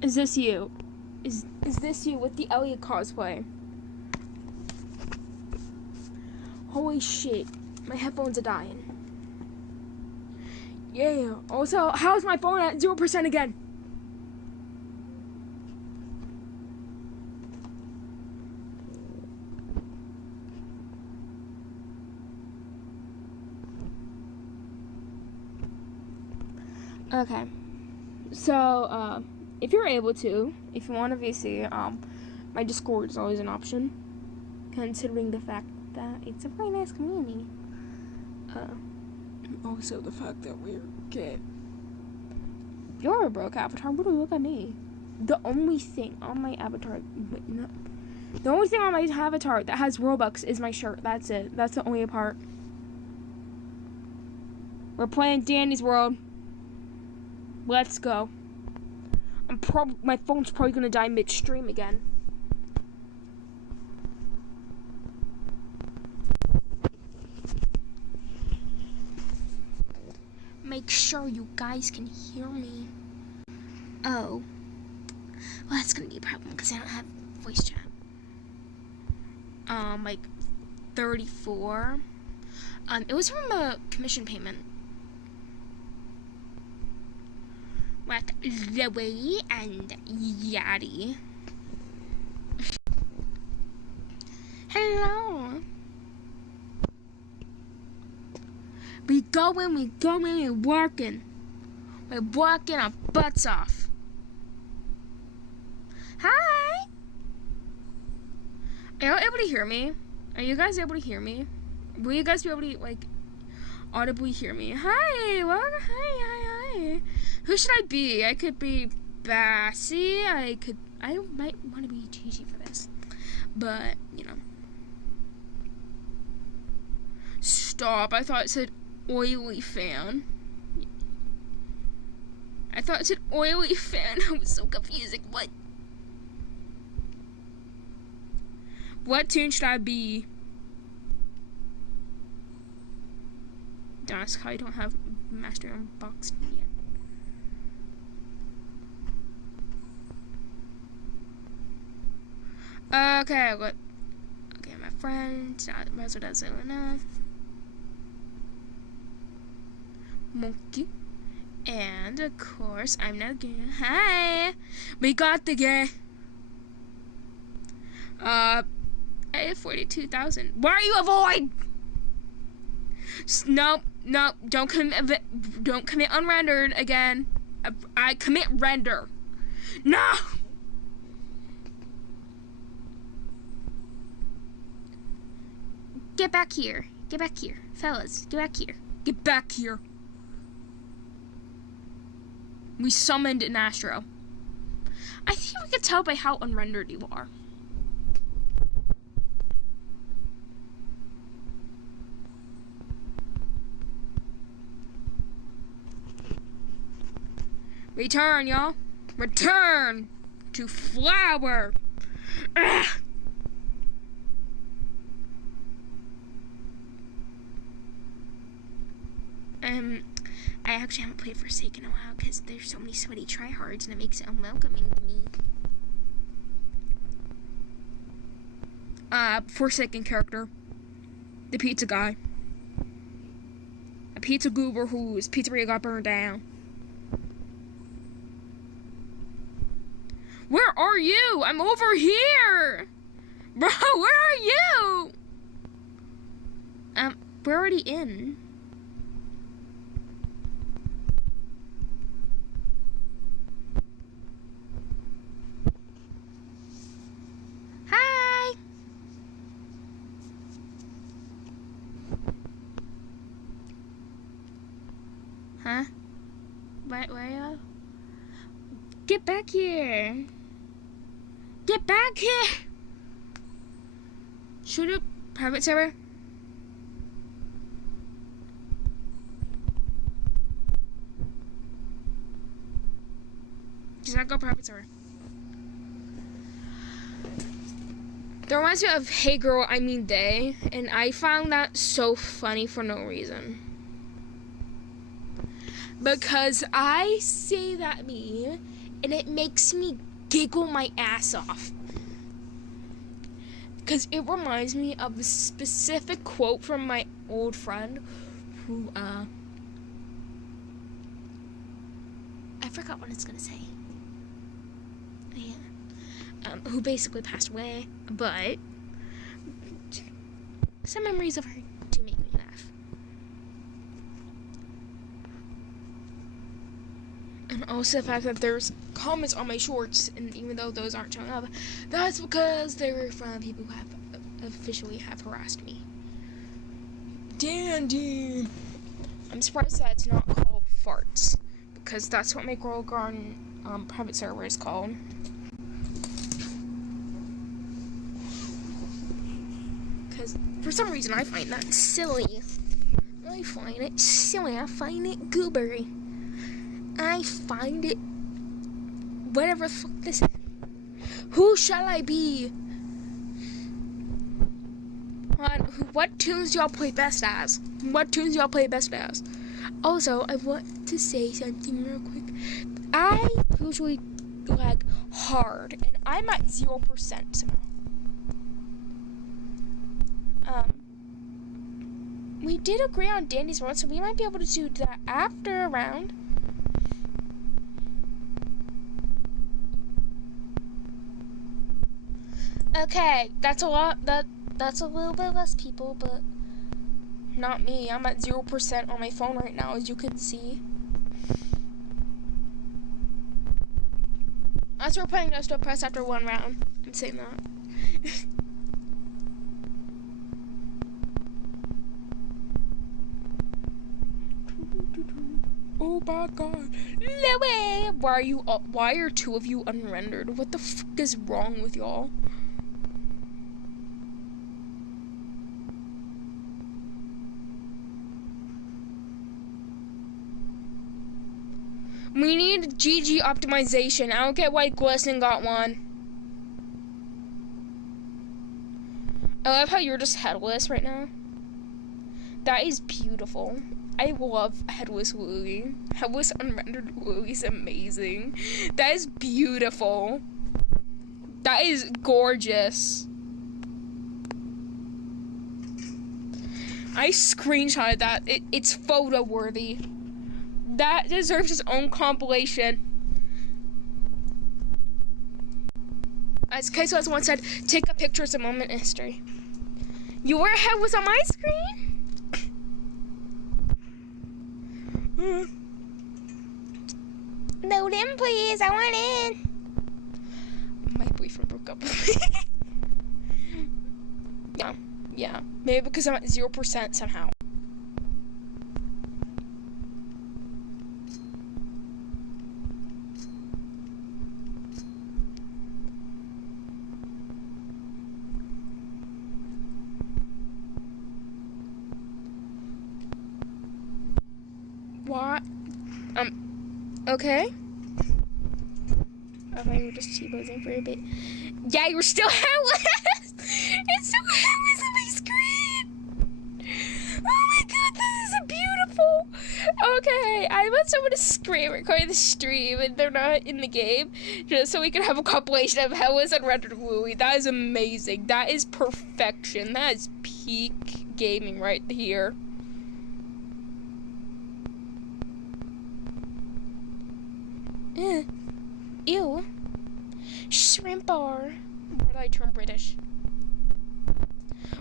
Is this you? Is this you with the Elliot cosplay? Holy shit, my headphones are dying. Yeah, also, how's my phone at 0% again? Okay, so, if you're able to, if you want to VC, my Discord is always an option, considering the fact that it's a very nice community. Also the fact that we're gay. You're a broke avatar, what do you look at me? The only thing on my avatar, the only thing on my avatar that has Robux is my shirt. That's it. That's the only part. We're playing Danny's World. Let's go. My phone's probably gonna die midstream again. Make sure you guys can hear me. Oh. Well, that's gonna be a problem because I don't have voice chat. Like 34. It was from a commission payment. With Zoe and Yadi. Hello. We going, we're working. We're working our butts off. Hi. Are you able to hear me? Are you guys able to hear me? Will you guys be able to, like, audibly hear me? Hi, welcome, hi. Who should I be? I could be Bassy. I might want to be Gigi for this. But, you know. Stop, I thought it said oily fan. I thought it said oily fan. I was so confusing. What tune should I be? Don't ask how I don't have Master Unboxed yet. Okay, what? Okay, my friend. Browser doesn't enough. Monkey. And of course, I'm not gay. Hi! We got the gay. I have 42,000. Why are you avoid? No, don't commit unrendered again. I commit render. No! Get back here. Get back here. Fellas, get back here. Get back here. We summoned an Astro. I think we can tell by how unrendered you are. Return, y'all. Return to flower. Ugh. I actually haven't played Forsaken in a while because there's so many sweaty tryhards and it makes it unwelcoming to me. Forsaken character. The pizza guy. A pizza goober whose pizzeria got burned down. Where are you? I'm over here! Bro, where are you? We're already in. Hi! Huh? Where are you? Get back here! Get back here! Shoot a private server. Does that go private server? That reminds me of Hey Girl, I Mean They, and I found that so funny for no reason. Because I say that meme, and it makes me giggle my ass off. Because it reminds me of a specific quote from my old friend who, I forgot what it's gonna say. Yeah. Who basically passed away, but some memories of her do make me laugh. And also the fact that there's comments on my shorts, and even though those aren't showing up, that's because they're from people who have officially harassed me. Dandy! I'm surprised that it's not called farts, because that's what my girl on private server is called. Because for some reason I find that silly. I find it silly. I find it goobery. I find it whatever the fuck this is. Who shall I be? What tunes do y'all play best as? What tunes do y'all play best as? Also, I want to say something real quick. I usually lag hard, and I'm at 0% somehow. We did agree on Dandy's World, so we might be able to do that after a round. Okay, that's a lot. That's a little bit less people, but not me. I'm at 0% on my phone right now, as you can see. As we're playing No Stop Press after one round. I'm saying that. Oh my god. Louie! Why are two of you unrendered? What the fuck is wrong with y'all? We need GG optimization. I don't get why Glisten got one. I love how you're just headless right now. That is beautiful. I love headless Louie. Headless unrendered Louie is amazing. That is beautiful. That is gorgeous. I screenshotted that. It's photo worthy. That deserves its own compilation. As Kaiso has once said, take a picture as a moment in history. Your head was on my screen? Load in, please. I want in. My boyfriend broke up with me. Yeah. Maybe because I'm at 0% somehow. What? Okay. Oh, I were just T-posing for a bit. Yeah, you're still hairless! It's still hairless on my screen! Oh my god, this is beautiful! Okay, I want someone to screen record the stream and they're not in the game, just so we can have a compilation of hairless unrendered Louie. That is amazing. That is perfection. That is peak gaming right here. Ew. Shrimp bar. Why did I turn British?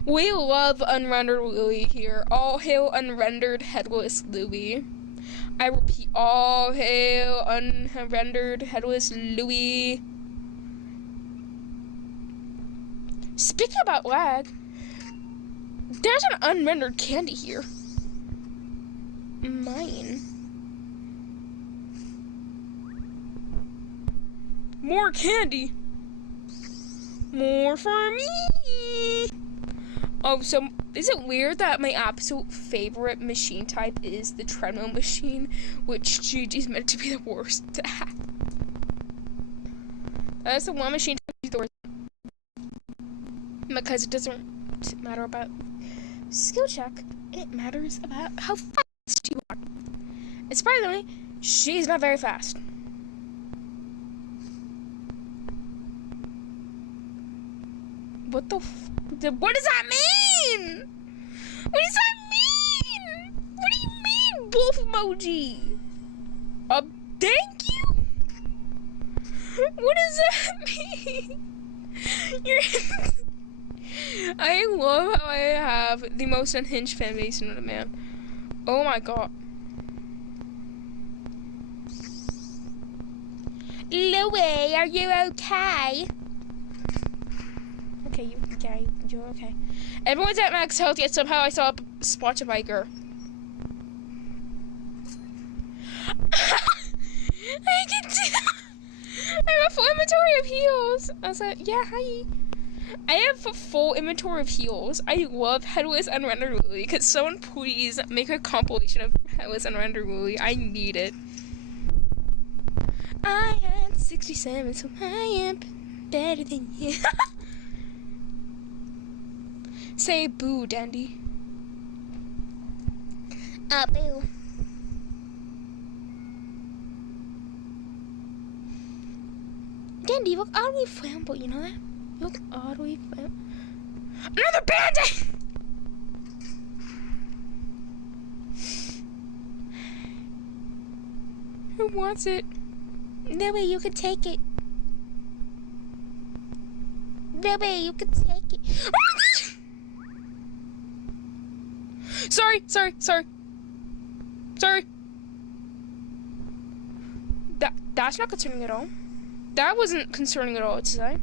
We love unrendered Louie here. All hail unrendered headless Louie. I repeat, all hail unrendered headless Louie. Speaking about lag, there's an unrendered candy here. Mine. More candy. More for me. Oh, so is it weird that my absolute favorite machine type is the treadmill machine, which Gigi's meant to be the worst to have? That's the one machine type she's the worst. Because it doesn't matter about skill check. It matters about how fast you are. And surprisingly, she's not very fast. What the what does that mean? What does that mean? What do you mean, wolf emoji? Thank you? What does that mean? I love how I have the most unhinged fan base in the man. Oh my god. Louie, are you okay? Okay, you're okay. Everyone's at max health, yet somehow I saw a spot a biker. I can do I have a full inventory of heals. I was like, yeah, hi. I have a full inventory of heals. I love headless unrendered Louie. Could someone please make a compilation of headless unrendered Louie? I need it. I had 67, so I am better than you. Say boo, Dandy. Boo. Dandy, you look oddly flammable, you know that? You look oddly flammable. Another bandit! Who wants it? That way you can take it. That way you can take it. Oh my gosh! Sorry. That's not concerning at all. That wasn't concerning at all to say.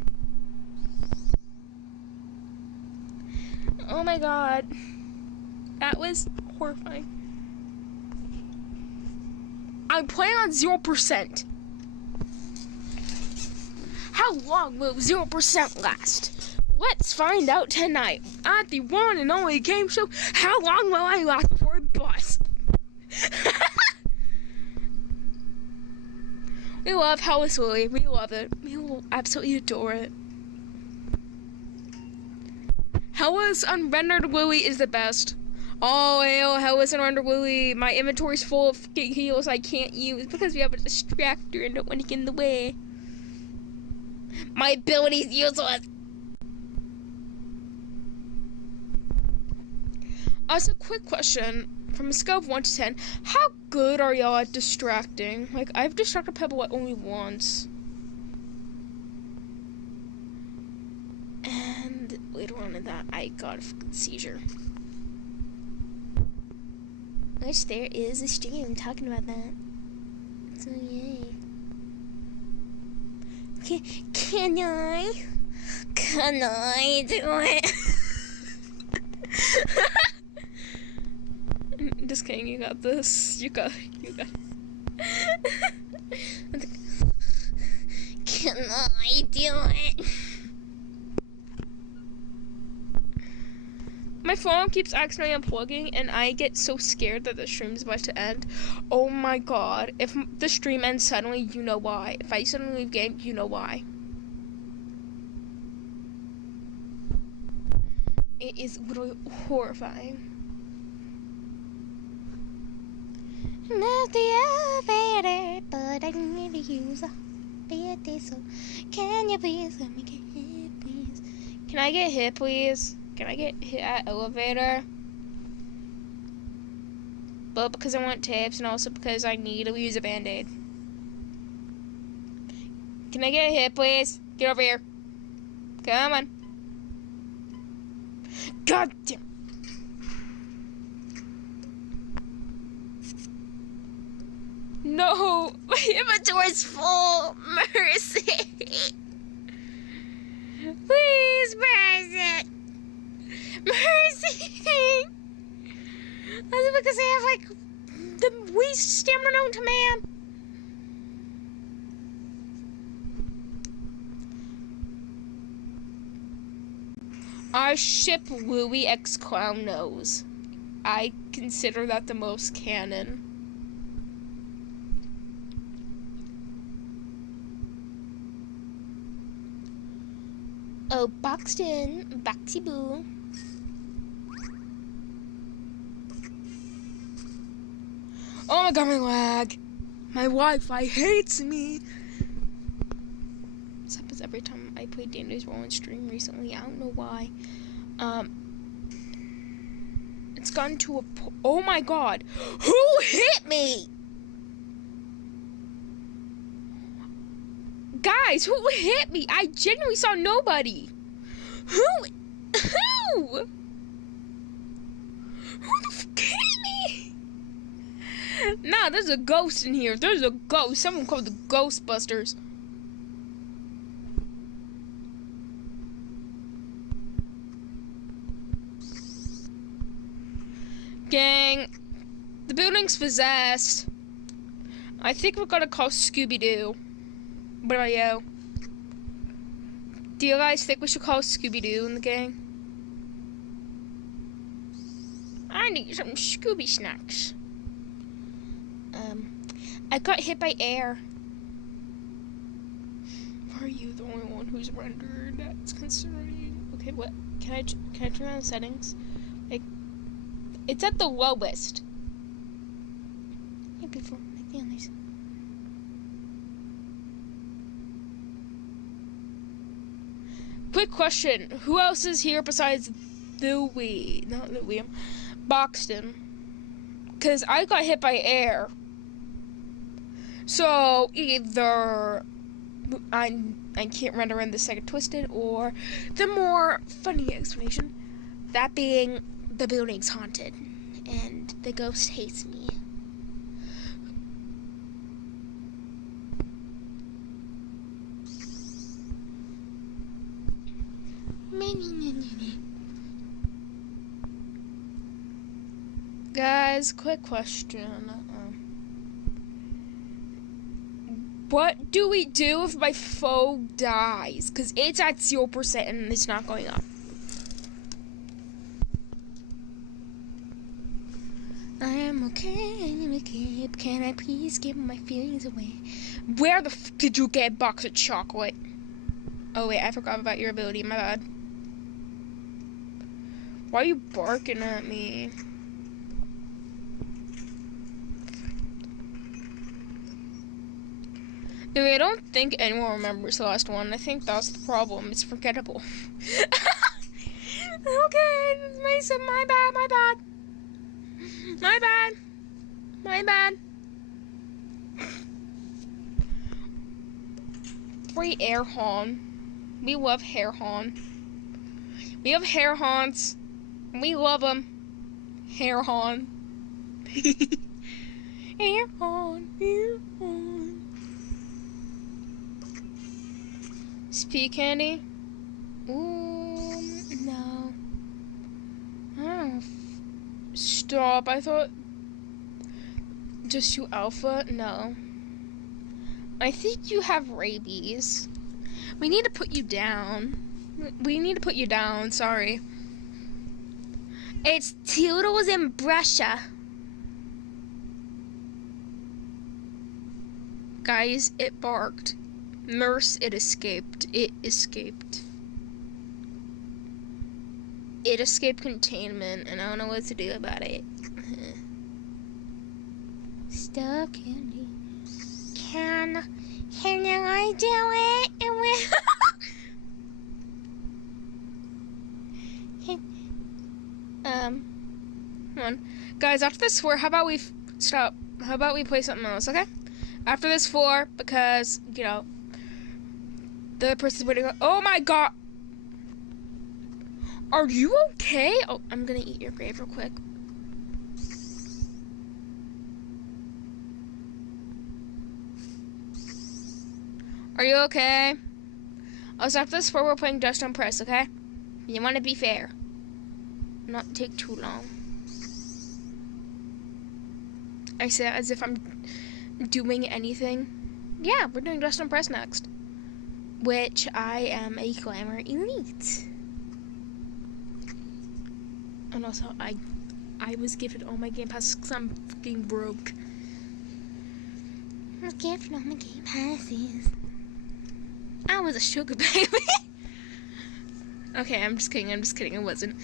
Oh my god. That was horrifying. I'm playing on 0%. How long will 0% last? Let's find out tonight at the one and only game show. How long will I last before I bust? We love Hellas Lily. We love it. We will absolutely adore it. Hellas Unrendered Lily is the best. Oh, hail Hellas Unrendered Lily. My inventory's full of heals I can't use because we have a distractor and don't want to get in the way. My ability's useless. Also, quick question. From a scale of 1 to 10, how good are y'all at distracting? Like, I've distracted Pebble only once. And later on in that, I got a fucking seizure. Which there is a stream talking about that. So, yay. Can I do it? Just kidding, you got this. You got Can I do it? My phone keeps accidentally unplugging and I get so scared that the stream's about to end. Oh my god. If the stream ends suddenly, you know why. If I suddenly leave game, you know why. It is literally horrifying. Not the elevator, but I need to use a bit so can you please let me get hit, please? Can I get hit, please? Can I get hit at elevator? But because I want tips and also because I need to use a band-aid. Can I get hit, please? Get over here. Come on. God damn. No, my inventory's full. Mercy. Please press it. Mercy. That's because I have like the least stamina known to man. I ship Louis X Clown Nose. I consider that the most canon. Oh, Boxton, Boxy Boo. Oh my god, my lag. My Wi-Fi hates me. This happens every time I play Dandy's Roll and stream recently. I don't know why. It's gotten to a oh my god. Who hit me? Guys, who hit me? I genuinely saw nobody. Who the fuck hit me? Nah, there's a ghost in here. There's a ghost. Someone called the Ghostbusters. Gang, the building's possessed. I think we're gonna call Scooby-Doo. What about you? Do you guys think we should call Scooby-Doo in the gang? I need some Scooby snacks. I got hit by air. Are you the only one who's rendered? That's concerning. Okay, what? Can I turn on the settings? Like, it's at the lowest. Yeah, before like the others. Quick question: who else is here besides Louis? Not Louis. Boxton. Cause I got hit by air. So either I can't render in the second twisted, or the more funny explanation, that being the building's haunted and the ghost hates me. Guys, quick question. What do we do if my foe dies? Because it's at 0% and it's not going up. I am okay. Can I please give my feelings away? Where the f did you get a box of chocolate? Oh wait, I forgot about your ability, my bad. Why are you barking at me? Dude, I don't think anyone remembers the last one. I think that's the problem. It's forgettable. Okay, Mason, my bad. Free air horn. We love hair horn. We have hair horns. We love them. Hair horn. Hair horn. Speed candy? Ooh, no. Oh, stop. I thought just you alpha? No. I think you have rabies. We need to put you down. Sorry. It's Toodles and Brusha. Guys, it barked. Nurse, it escaped. It escaped containment, and I don't know what to do about it. Stuck candy. Can I do it? Come on. Guys, after this 4, how about we stop? How about we play something else, okay? After this 4, because, you know, the person's waiting. Oh my god! Are you okay? Oh, I'm gonna eat your grave real quick. Are you okay? Also, after this 4, we're playing Dust on Press, okay? You want to be fair. Not take too long. I say it as if I'm doing anything. Yeah, we're doing Dust on Press next. Which I am a glamour elite. And also, I was gifted all my Game Passes because I'm fucking broke. I was gifted all my Game Passes. I was a sugar baby. Okay, I'm just kidding. It wasn't.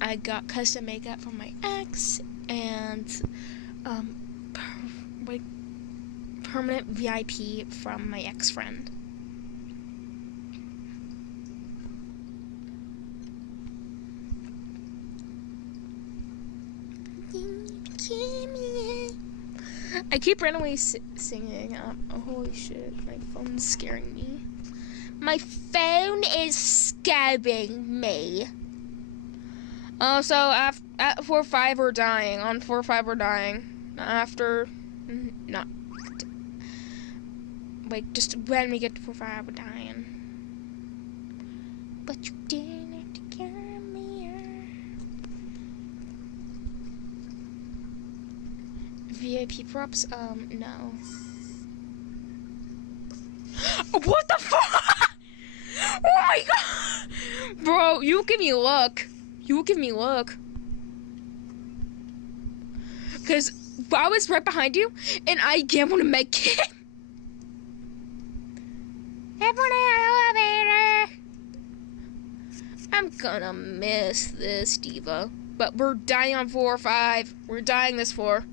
I got custom makeup from my ex and permanent VIP from my ex-friend. I keep randomly singing. Oh, holy shit, my phone's scaring me. My phone is scaring me. So at 4-5 we're dying. On 4-5 we're dying. After, not. Like, just when we get to 4-5 we're dying. But you didn't have to carry me. VIP props? No. What the fuck? Oh my god! Bro, you give me luck. Because I was right behind you, and I gambled to make it. Elevator. I'm gonna miss this, Diva. But we're dying on 4-5. We're dying this 4.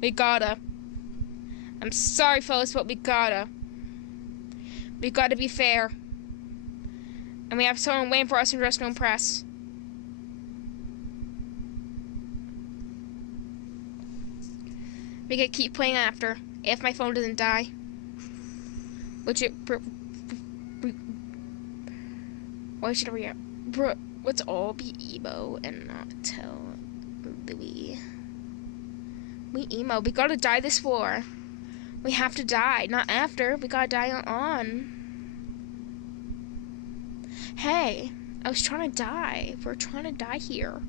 We gotta. I'm sorry, fellas, but we gotta. We gotta be fair. And we have someone waiting for us in Dress Don't Press. We could keep playing after, if my phone doesn't die. Which it... Why should we... Bro, let's all be emo and not tell Louis. We emo. We gotta die this 4. We have to die, not after. We gotta die on. Hey, I was trying to die. We're trying to die here.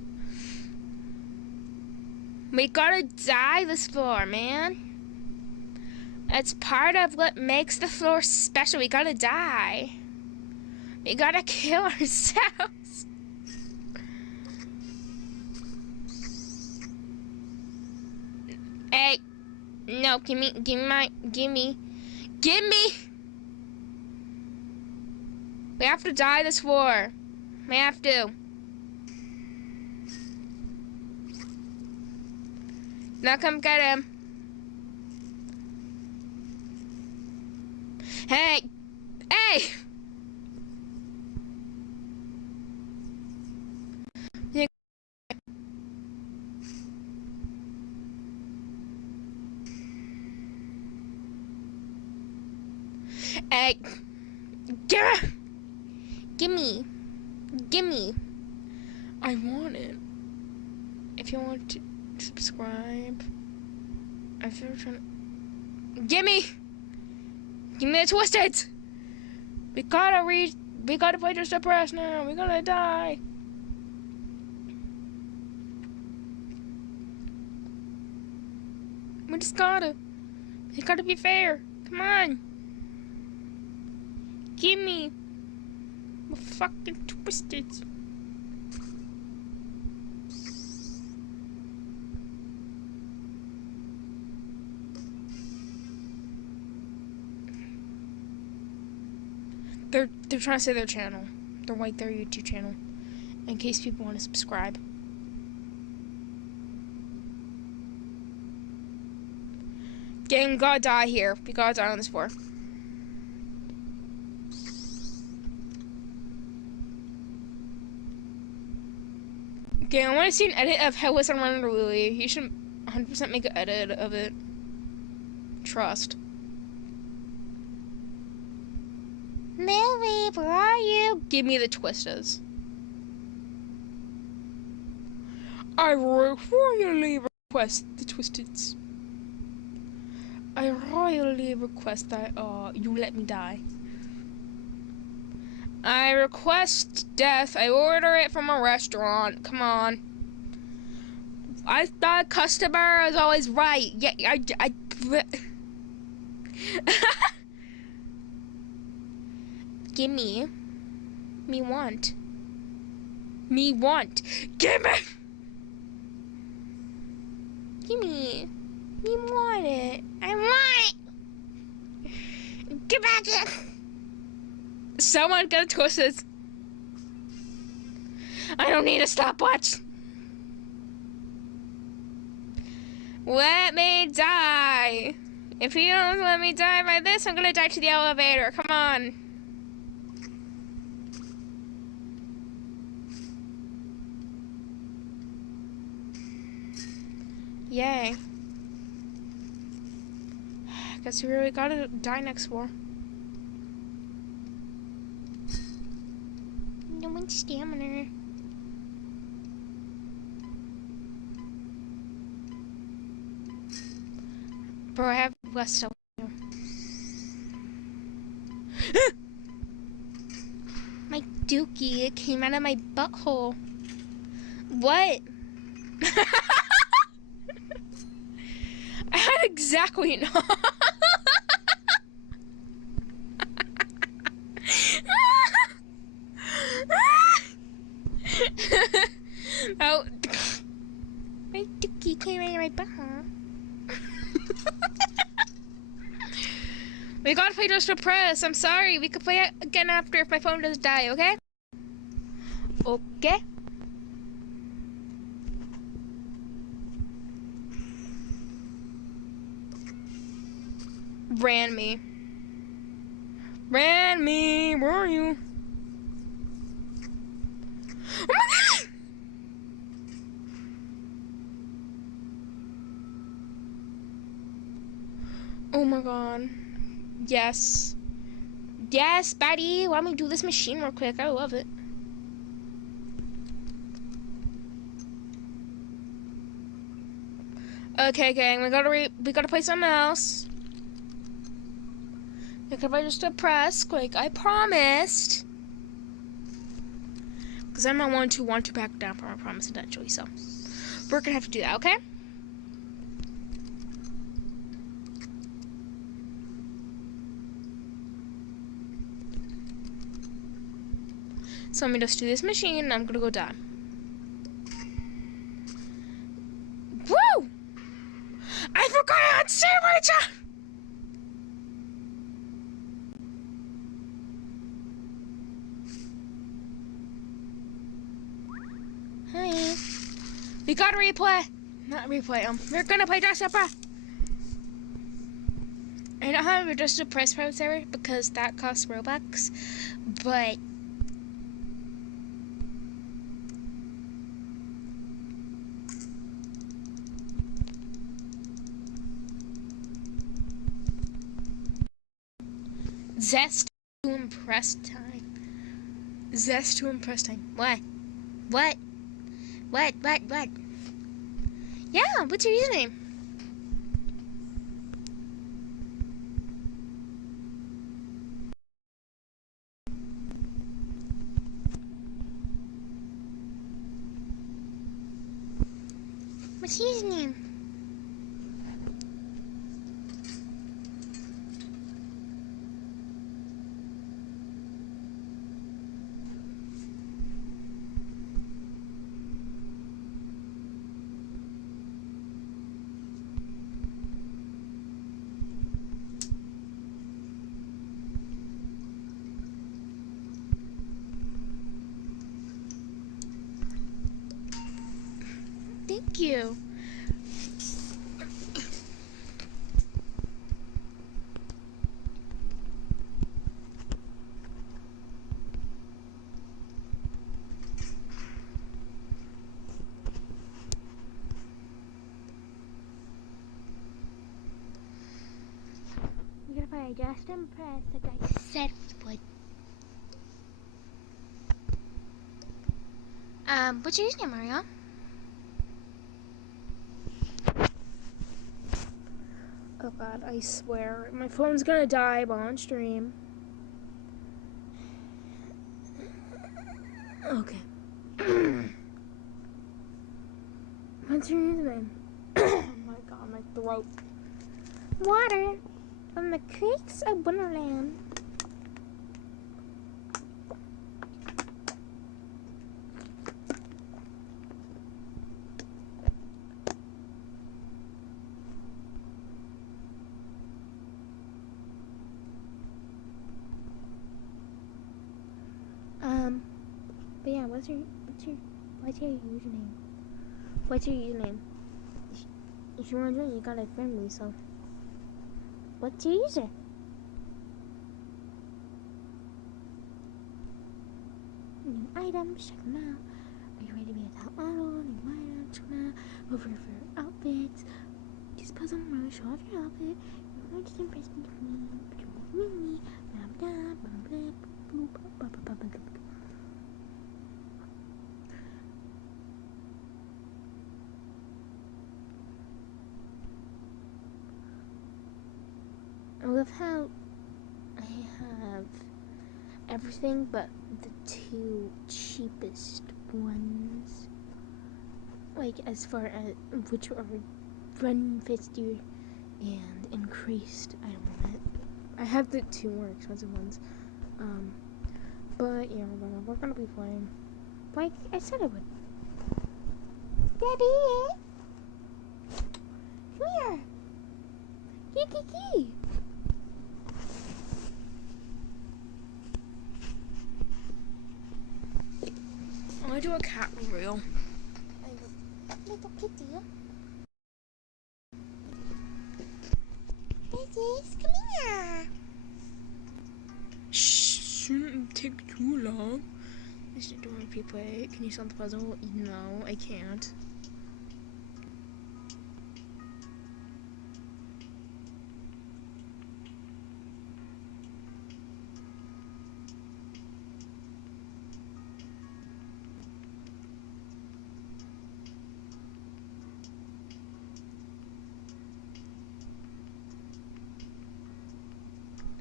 We gotta die this floor, man. It's part of what makes the floor special. We gotta die. We gotta kill ourselves. Hey, no, give me. We have to die this war. We have to. Now come get him. Hey! Hey! Yeah. Hey! Gimme! Gimme! I want it. If you want to subscribe, if you're trying to... Gimme! Gimme the Twisted! We gotta play just depressed now. We're gonna die. We just gotta. It gotta be fair. Come on. Gimme. We're fucking Twisted. They're trying to say their channel. They're like their YouTube channel. In case people want to subscribe. Game gotta die here. We gotta die on this floor. Okay, I want to see an edit of how was I running to Lily. You should 100% make an edit of it. Trust. Lily, where are you? Give me the Twistas. I royally request the Twisteds. I royally request that you let me die. I request death. I order it from a restaurant. Come on. I thought customer is always right. Yeah, I Give me. Me want. Me want. Give me! Give me. Me want it. I want it! Get back here! Someone got Twisted. I don't need a stopwatch. Let me die. If you don't let me die by this, I'm gonna die to the elevator. Come on. Yay. Guess we really gotta die next war. No one's stamina. Bro, I have less stuff. My dookie, it came out of my butthole. What? I had exactly no. Oh, my dookie came out of my butthole. We gotta play Just Press. I'm sorry. We could play it again after if my phone doesn't die, okay? Okay. Ran me. Ran me. Where are you? Oh my god! Oh my god. Yes. Yes, buddy. Let me do this machine real quick. I love it. Okay, gang. We gotta play something else. We gotta play Just a Press, like I promised. Because I'm not one to want to back down from our promise eventually, so we're gonna have to do that, okay? So let me just do this machine and I'm gonna go die. Woo! I forgot I had sandwich! Hi. We gotta replay. Not replay, we're gonna play Dress Up. I don't have a just a press private server because that costs Robux, but zest to impress time. Zest to impress time. What? What? What? Yeah, what's your username? What's his name? Thank you. If I just impress like I said it would. What's your username, Mario? Oh god, I swear, my phone's gonna die while on stream. Okay. What's your username? Oh my god, my throat. Water from the creeks of Wonderland. But yeah, what's your username? What's your username? If you want to join, you gotta friend me, so. What's your user? New items, check them out. Are you ready to be a top model? New items, check them out. Go for your favorite outfits. Just pose on the mirror, show off your outfit. You're going to just impress me with me. But you won't meet me. Blah, blah, blah, blah, blah, blah, blah, blah, blah, blah. I love how I have everything but the two cheapest ones. Like, as far as which are run faster and increased item limit. I have the two more expensive ones. But yeah, we're gonna be playing. Like I said I would. Daddy! Come here! Kiki! I want to do a cat reel. Little kitty. Babies, come here. Shh, shouldn't take too long. I should do a replay. Can you solve the puzzle? No, I can't.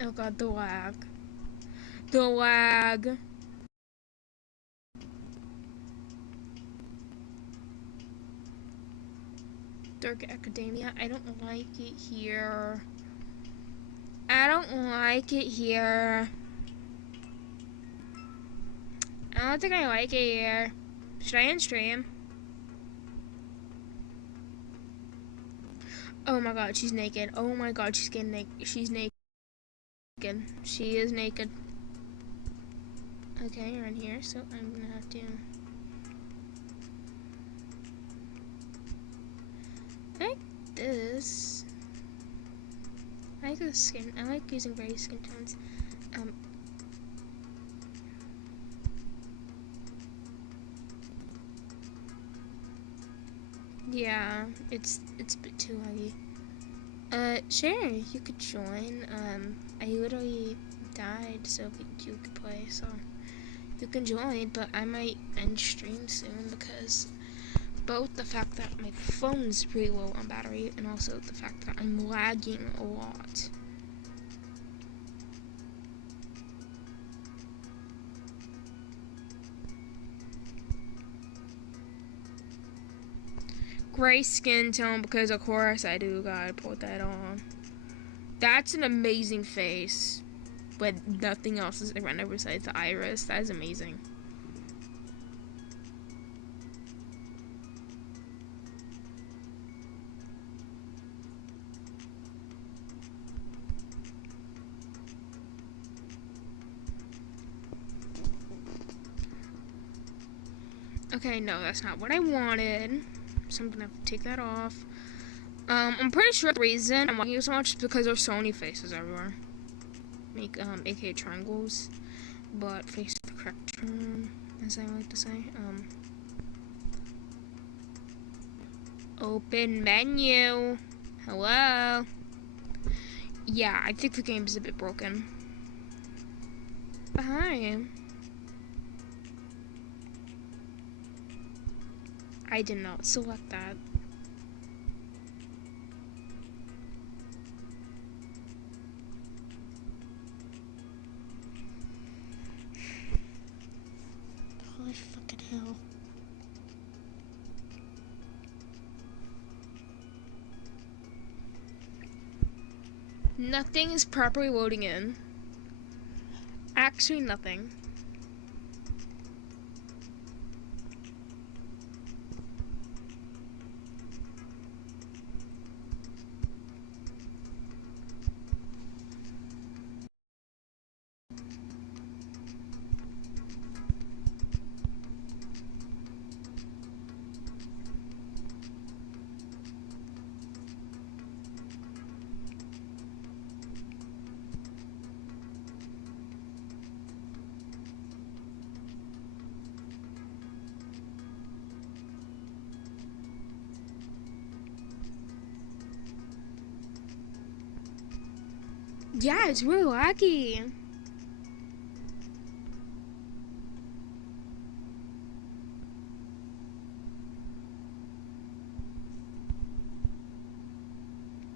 Oh god, the lag. The lag. Dark Academia. I don't like it here. I don't like it here. I don't think I like it here. Should I end stream? Oh my god, she's naked. Oh my god, she's getting naked. She's naked. She is naked. Okay, you're in here, so I'm gonna have to like this. I like the skin. I like using various skin tones. Yeah, it's a bit too laggy. Sure, you could join. I literally died so you could play, so you can join, but I might end stream soon because both the fact that my phone's really low on battery and also the fact that I'm lagging a lot. Gray skin tone, because of course I do gotta put that on. That's an amazing face, but nothing else is around besides the iris. That is amazing. Okay, no, that's not what I wanted. So I'm gonna have to take that off. I'm pretty sure the reason I'm liking it so much is because there's so many faces everywhere. Make aka triangles, but face the correct term, as I like to say. Open menu. Hello. Yeah, I think the game is a bit broken. Hi. I did not select that. Holy fucking hell. Nothing is properly loading in. Actually, nothing. Yeah, it's really laggy.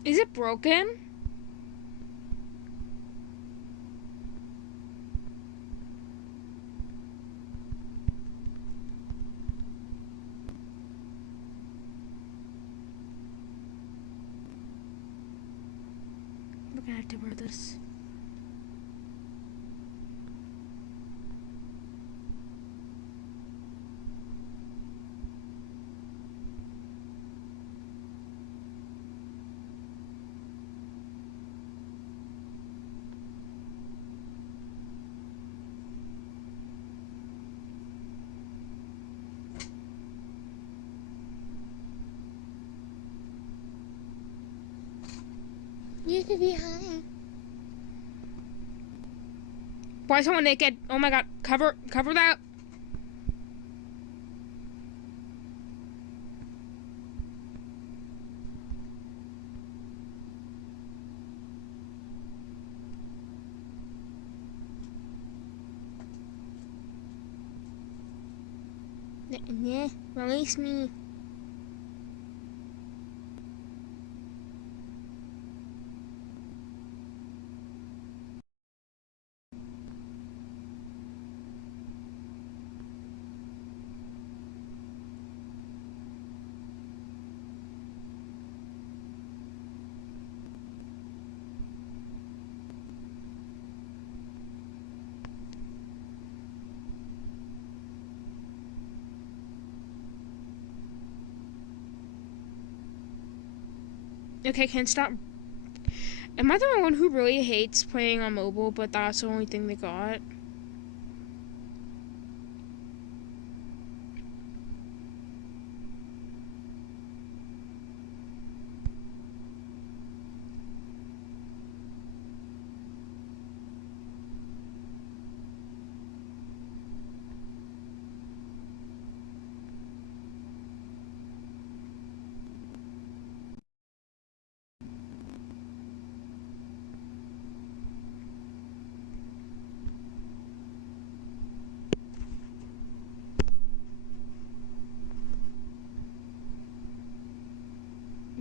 Is it broken? We're gonna have to wear this. You could be high. Why is someone naked? Oh my god, cover that. Nah, release me. Okay, can't stop. Am I the only one who really hates playing on mobile, but that's the only thing they got?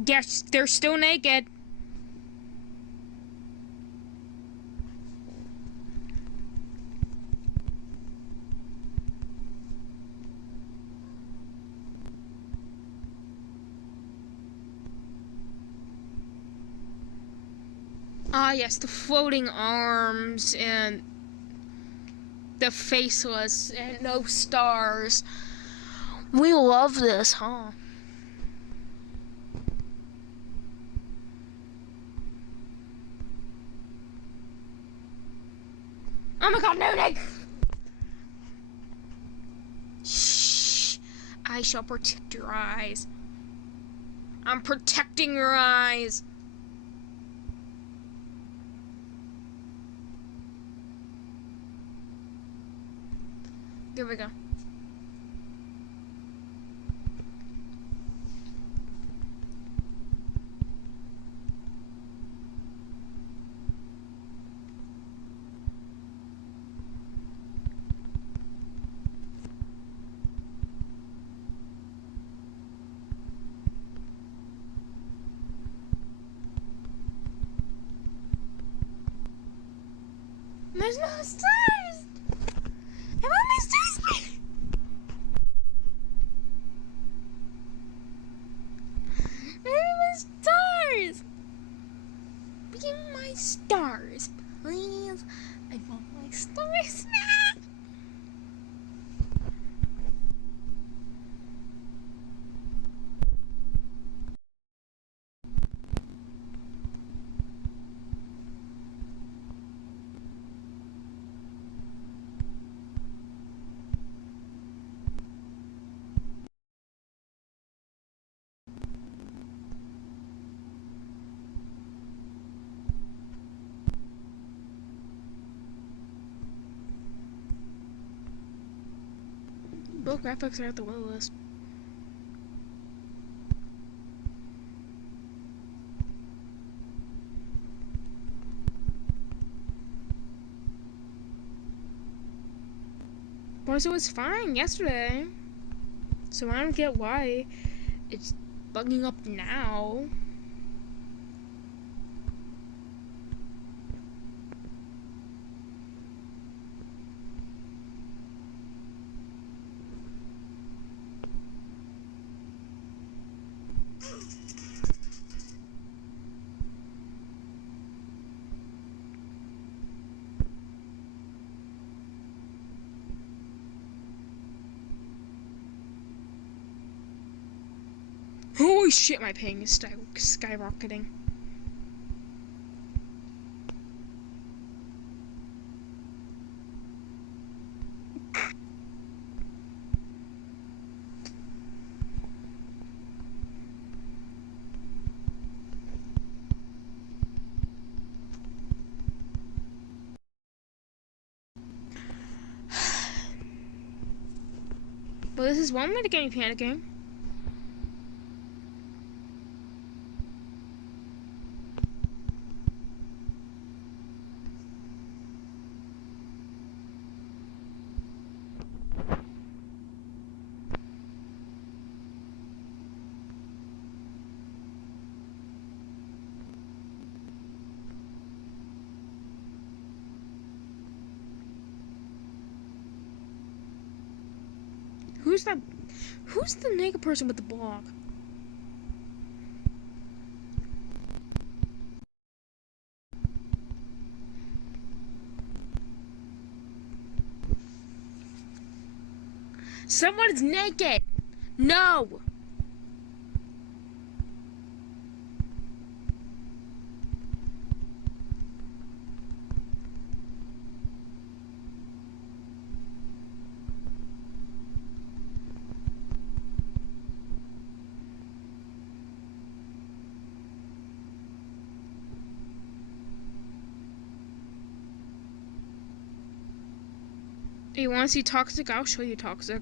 Yes, they're still naked. Ah, yes, the floating arms and the faceless and no stars. We love this, huh? Oh my god, no, Nick! Shh. I shall protect your eyes. I'm protecting your eyes. Here we go. There's no stars! I want my stars! I want my stars! Be my stars, please. I want my stars now! Both graphics are at the lowest. But it was fine yesterday. So I don't get why it's bugging up now. Holy shit, my ping is skyrocketing. But this is one way to get me panicking. Who's the naked person with the blog? Someone is naked! No! You want to see toxic? I'll show you toxic.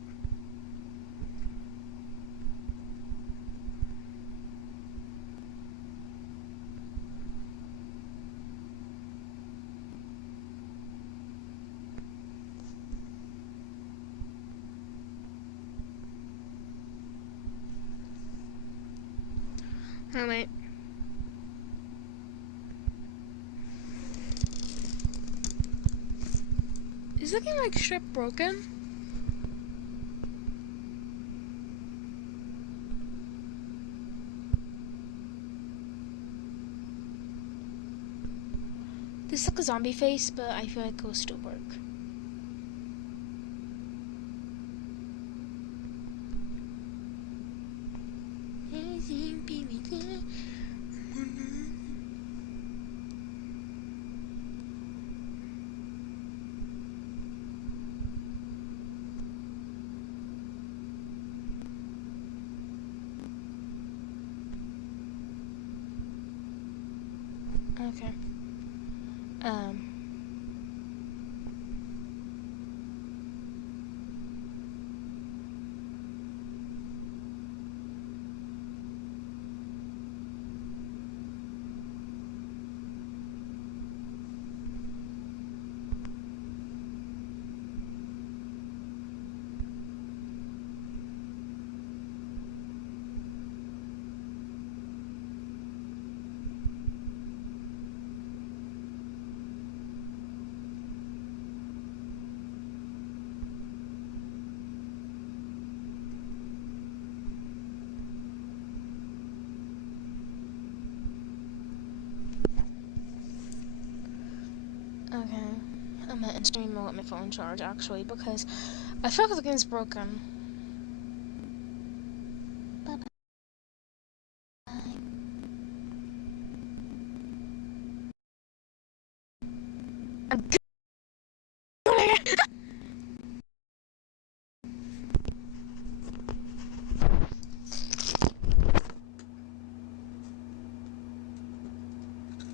Oh, wait. Is looking like strip broken? This is like a zombie face, but I feel like it will still work. Okay. Okay. I'm gonna instantly let my phone charge actually because I feel like the game's broken. Bye bye.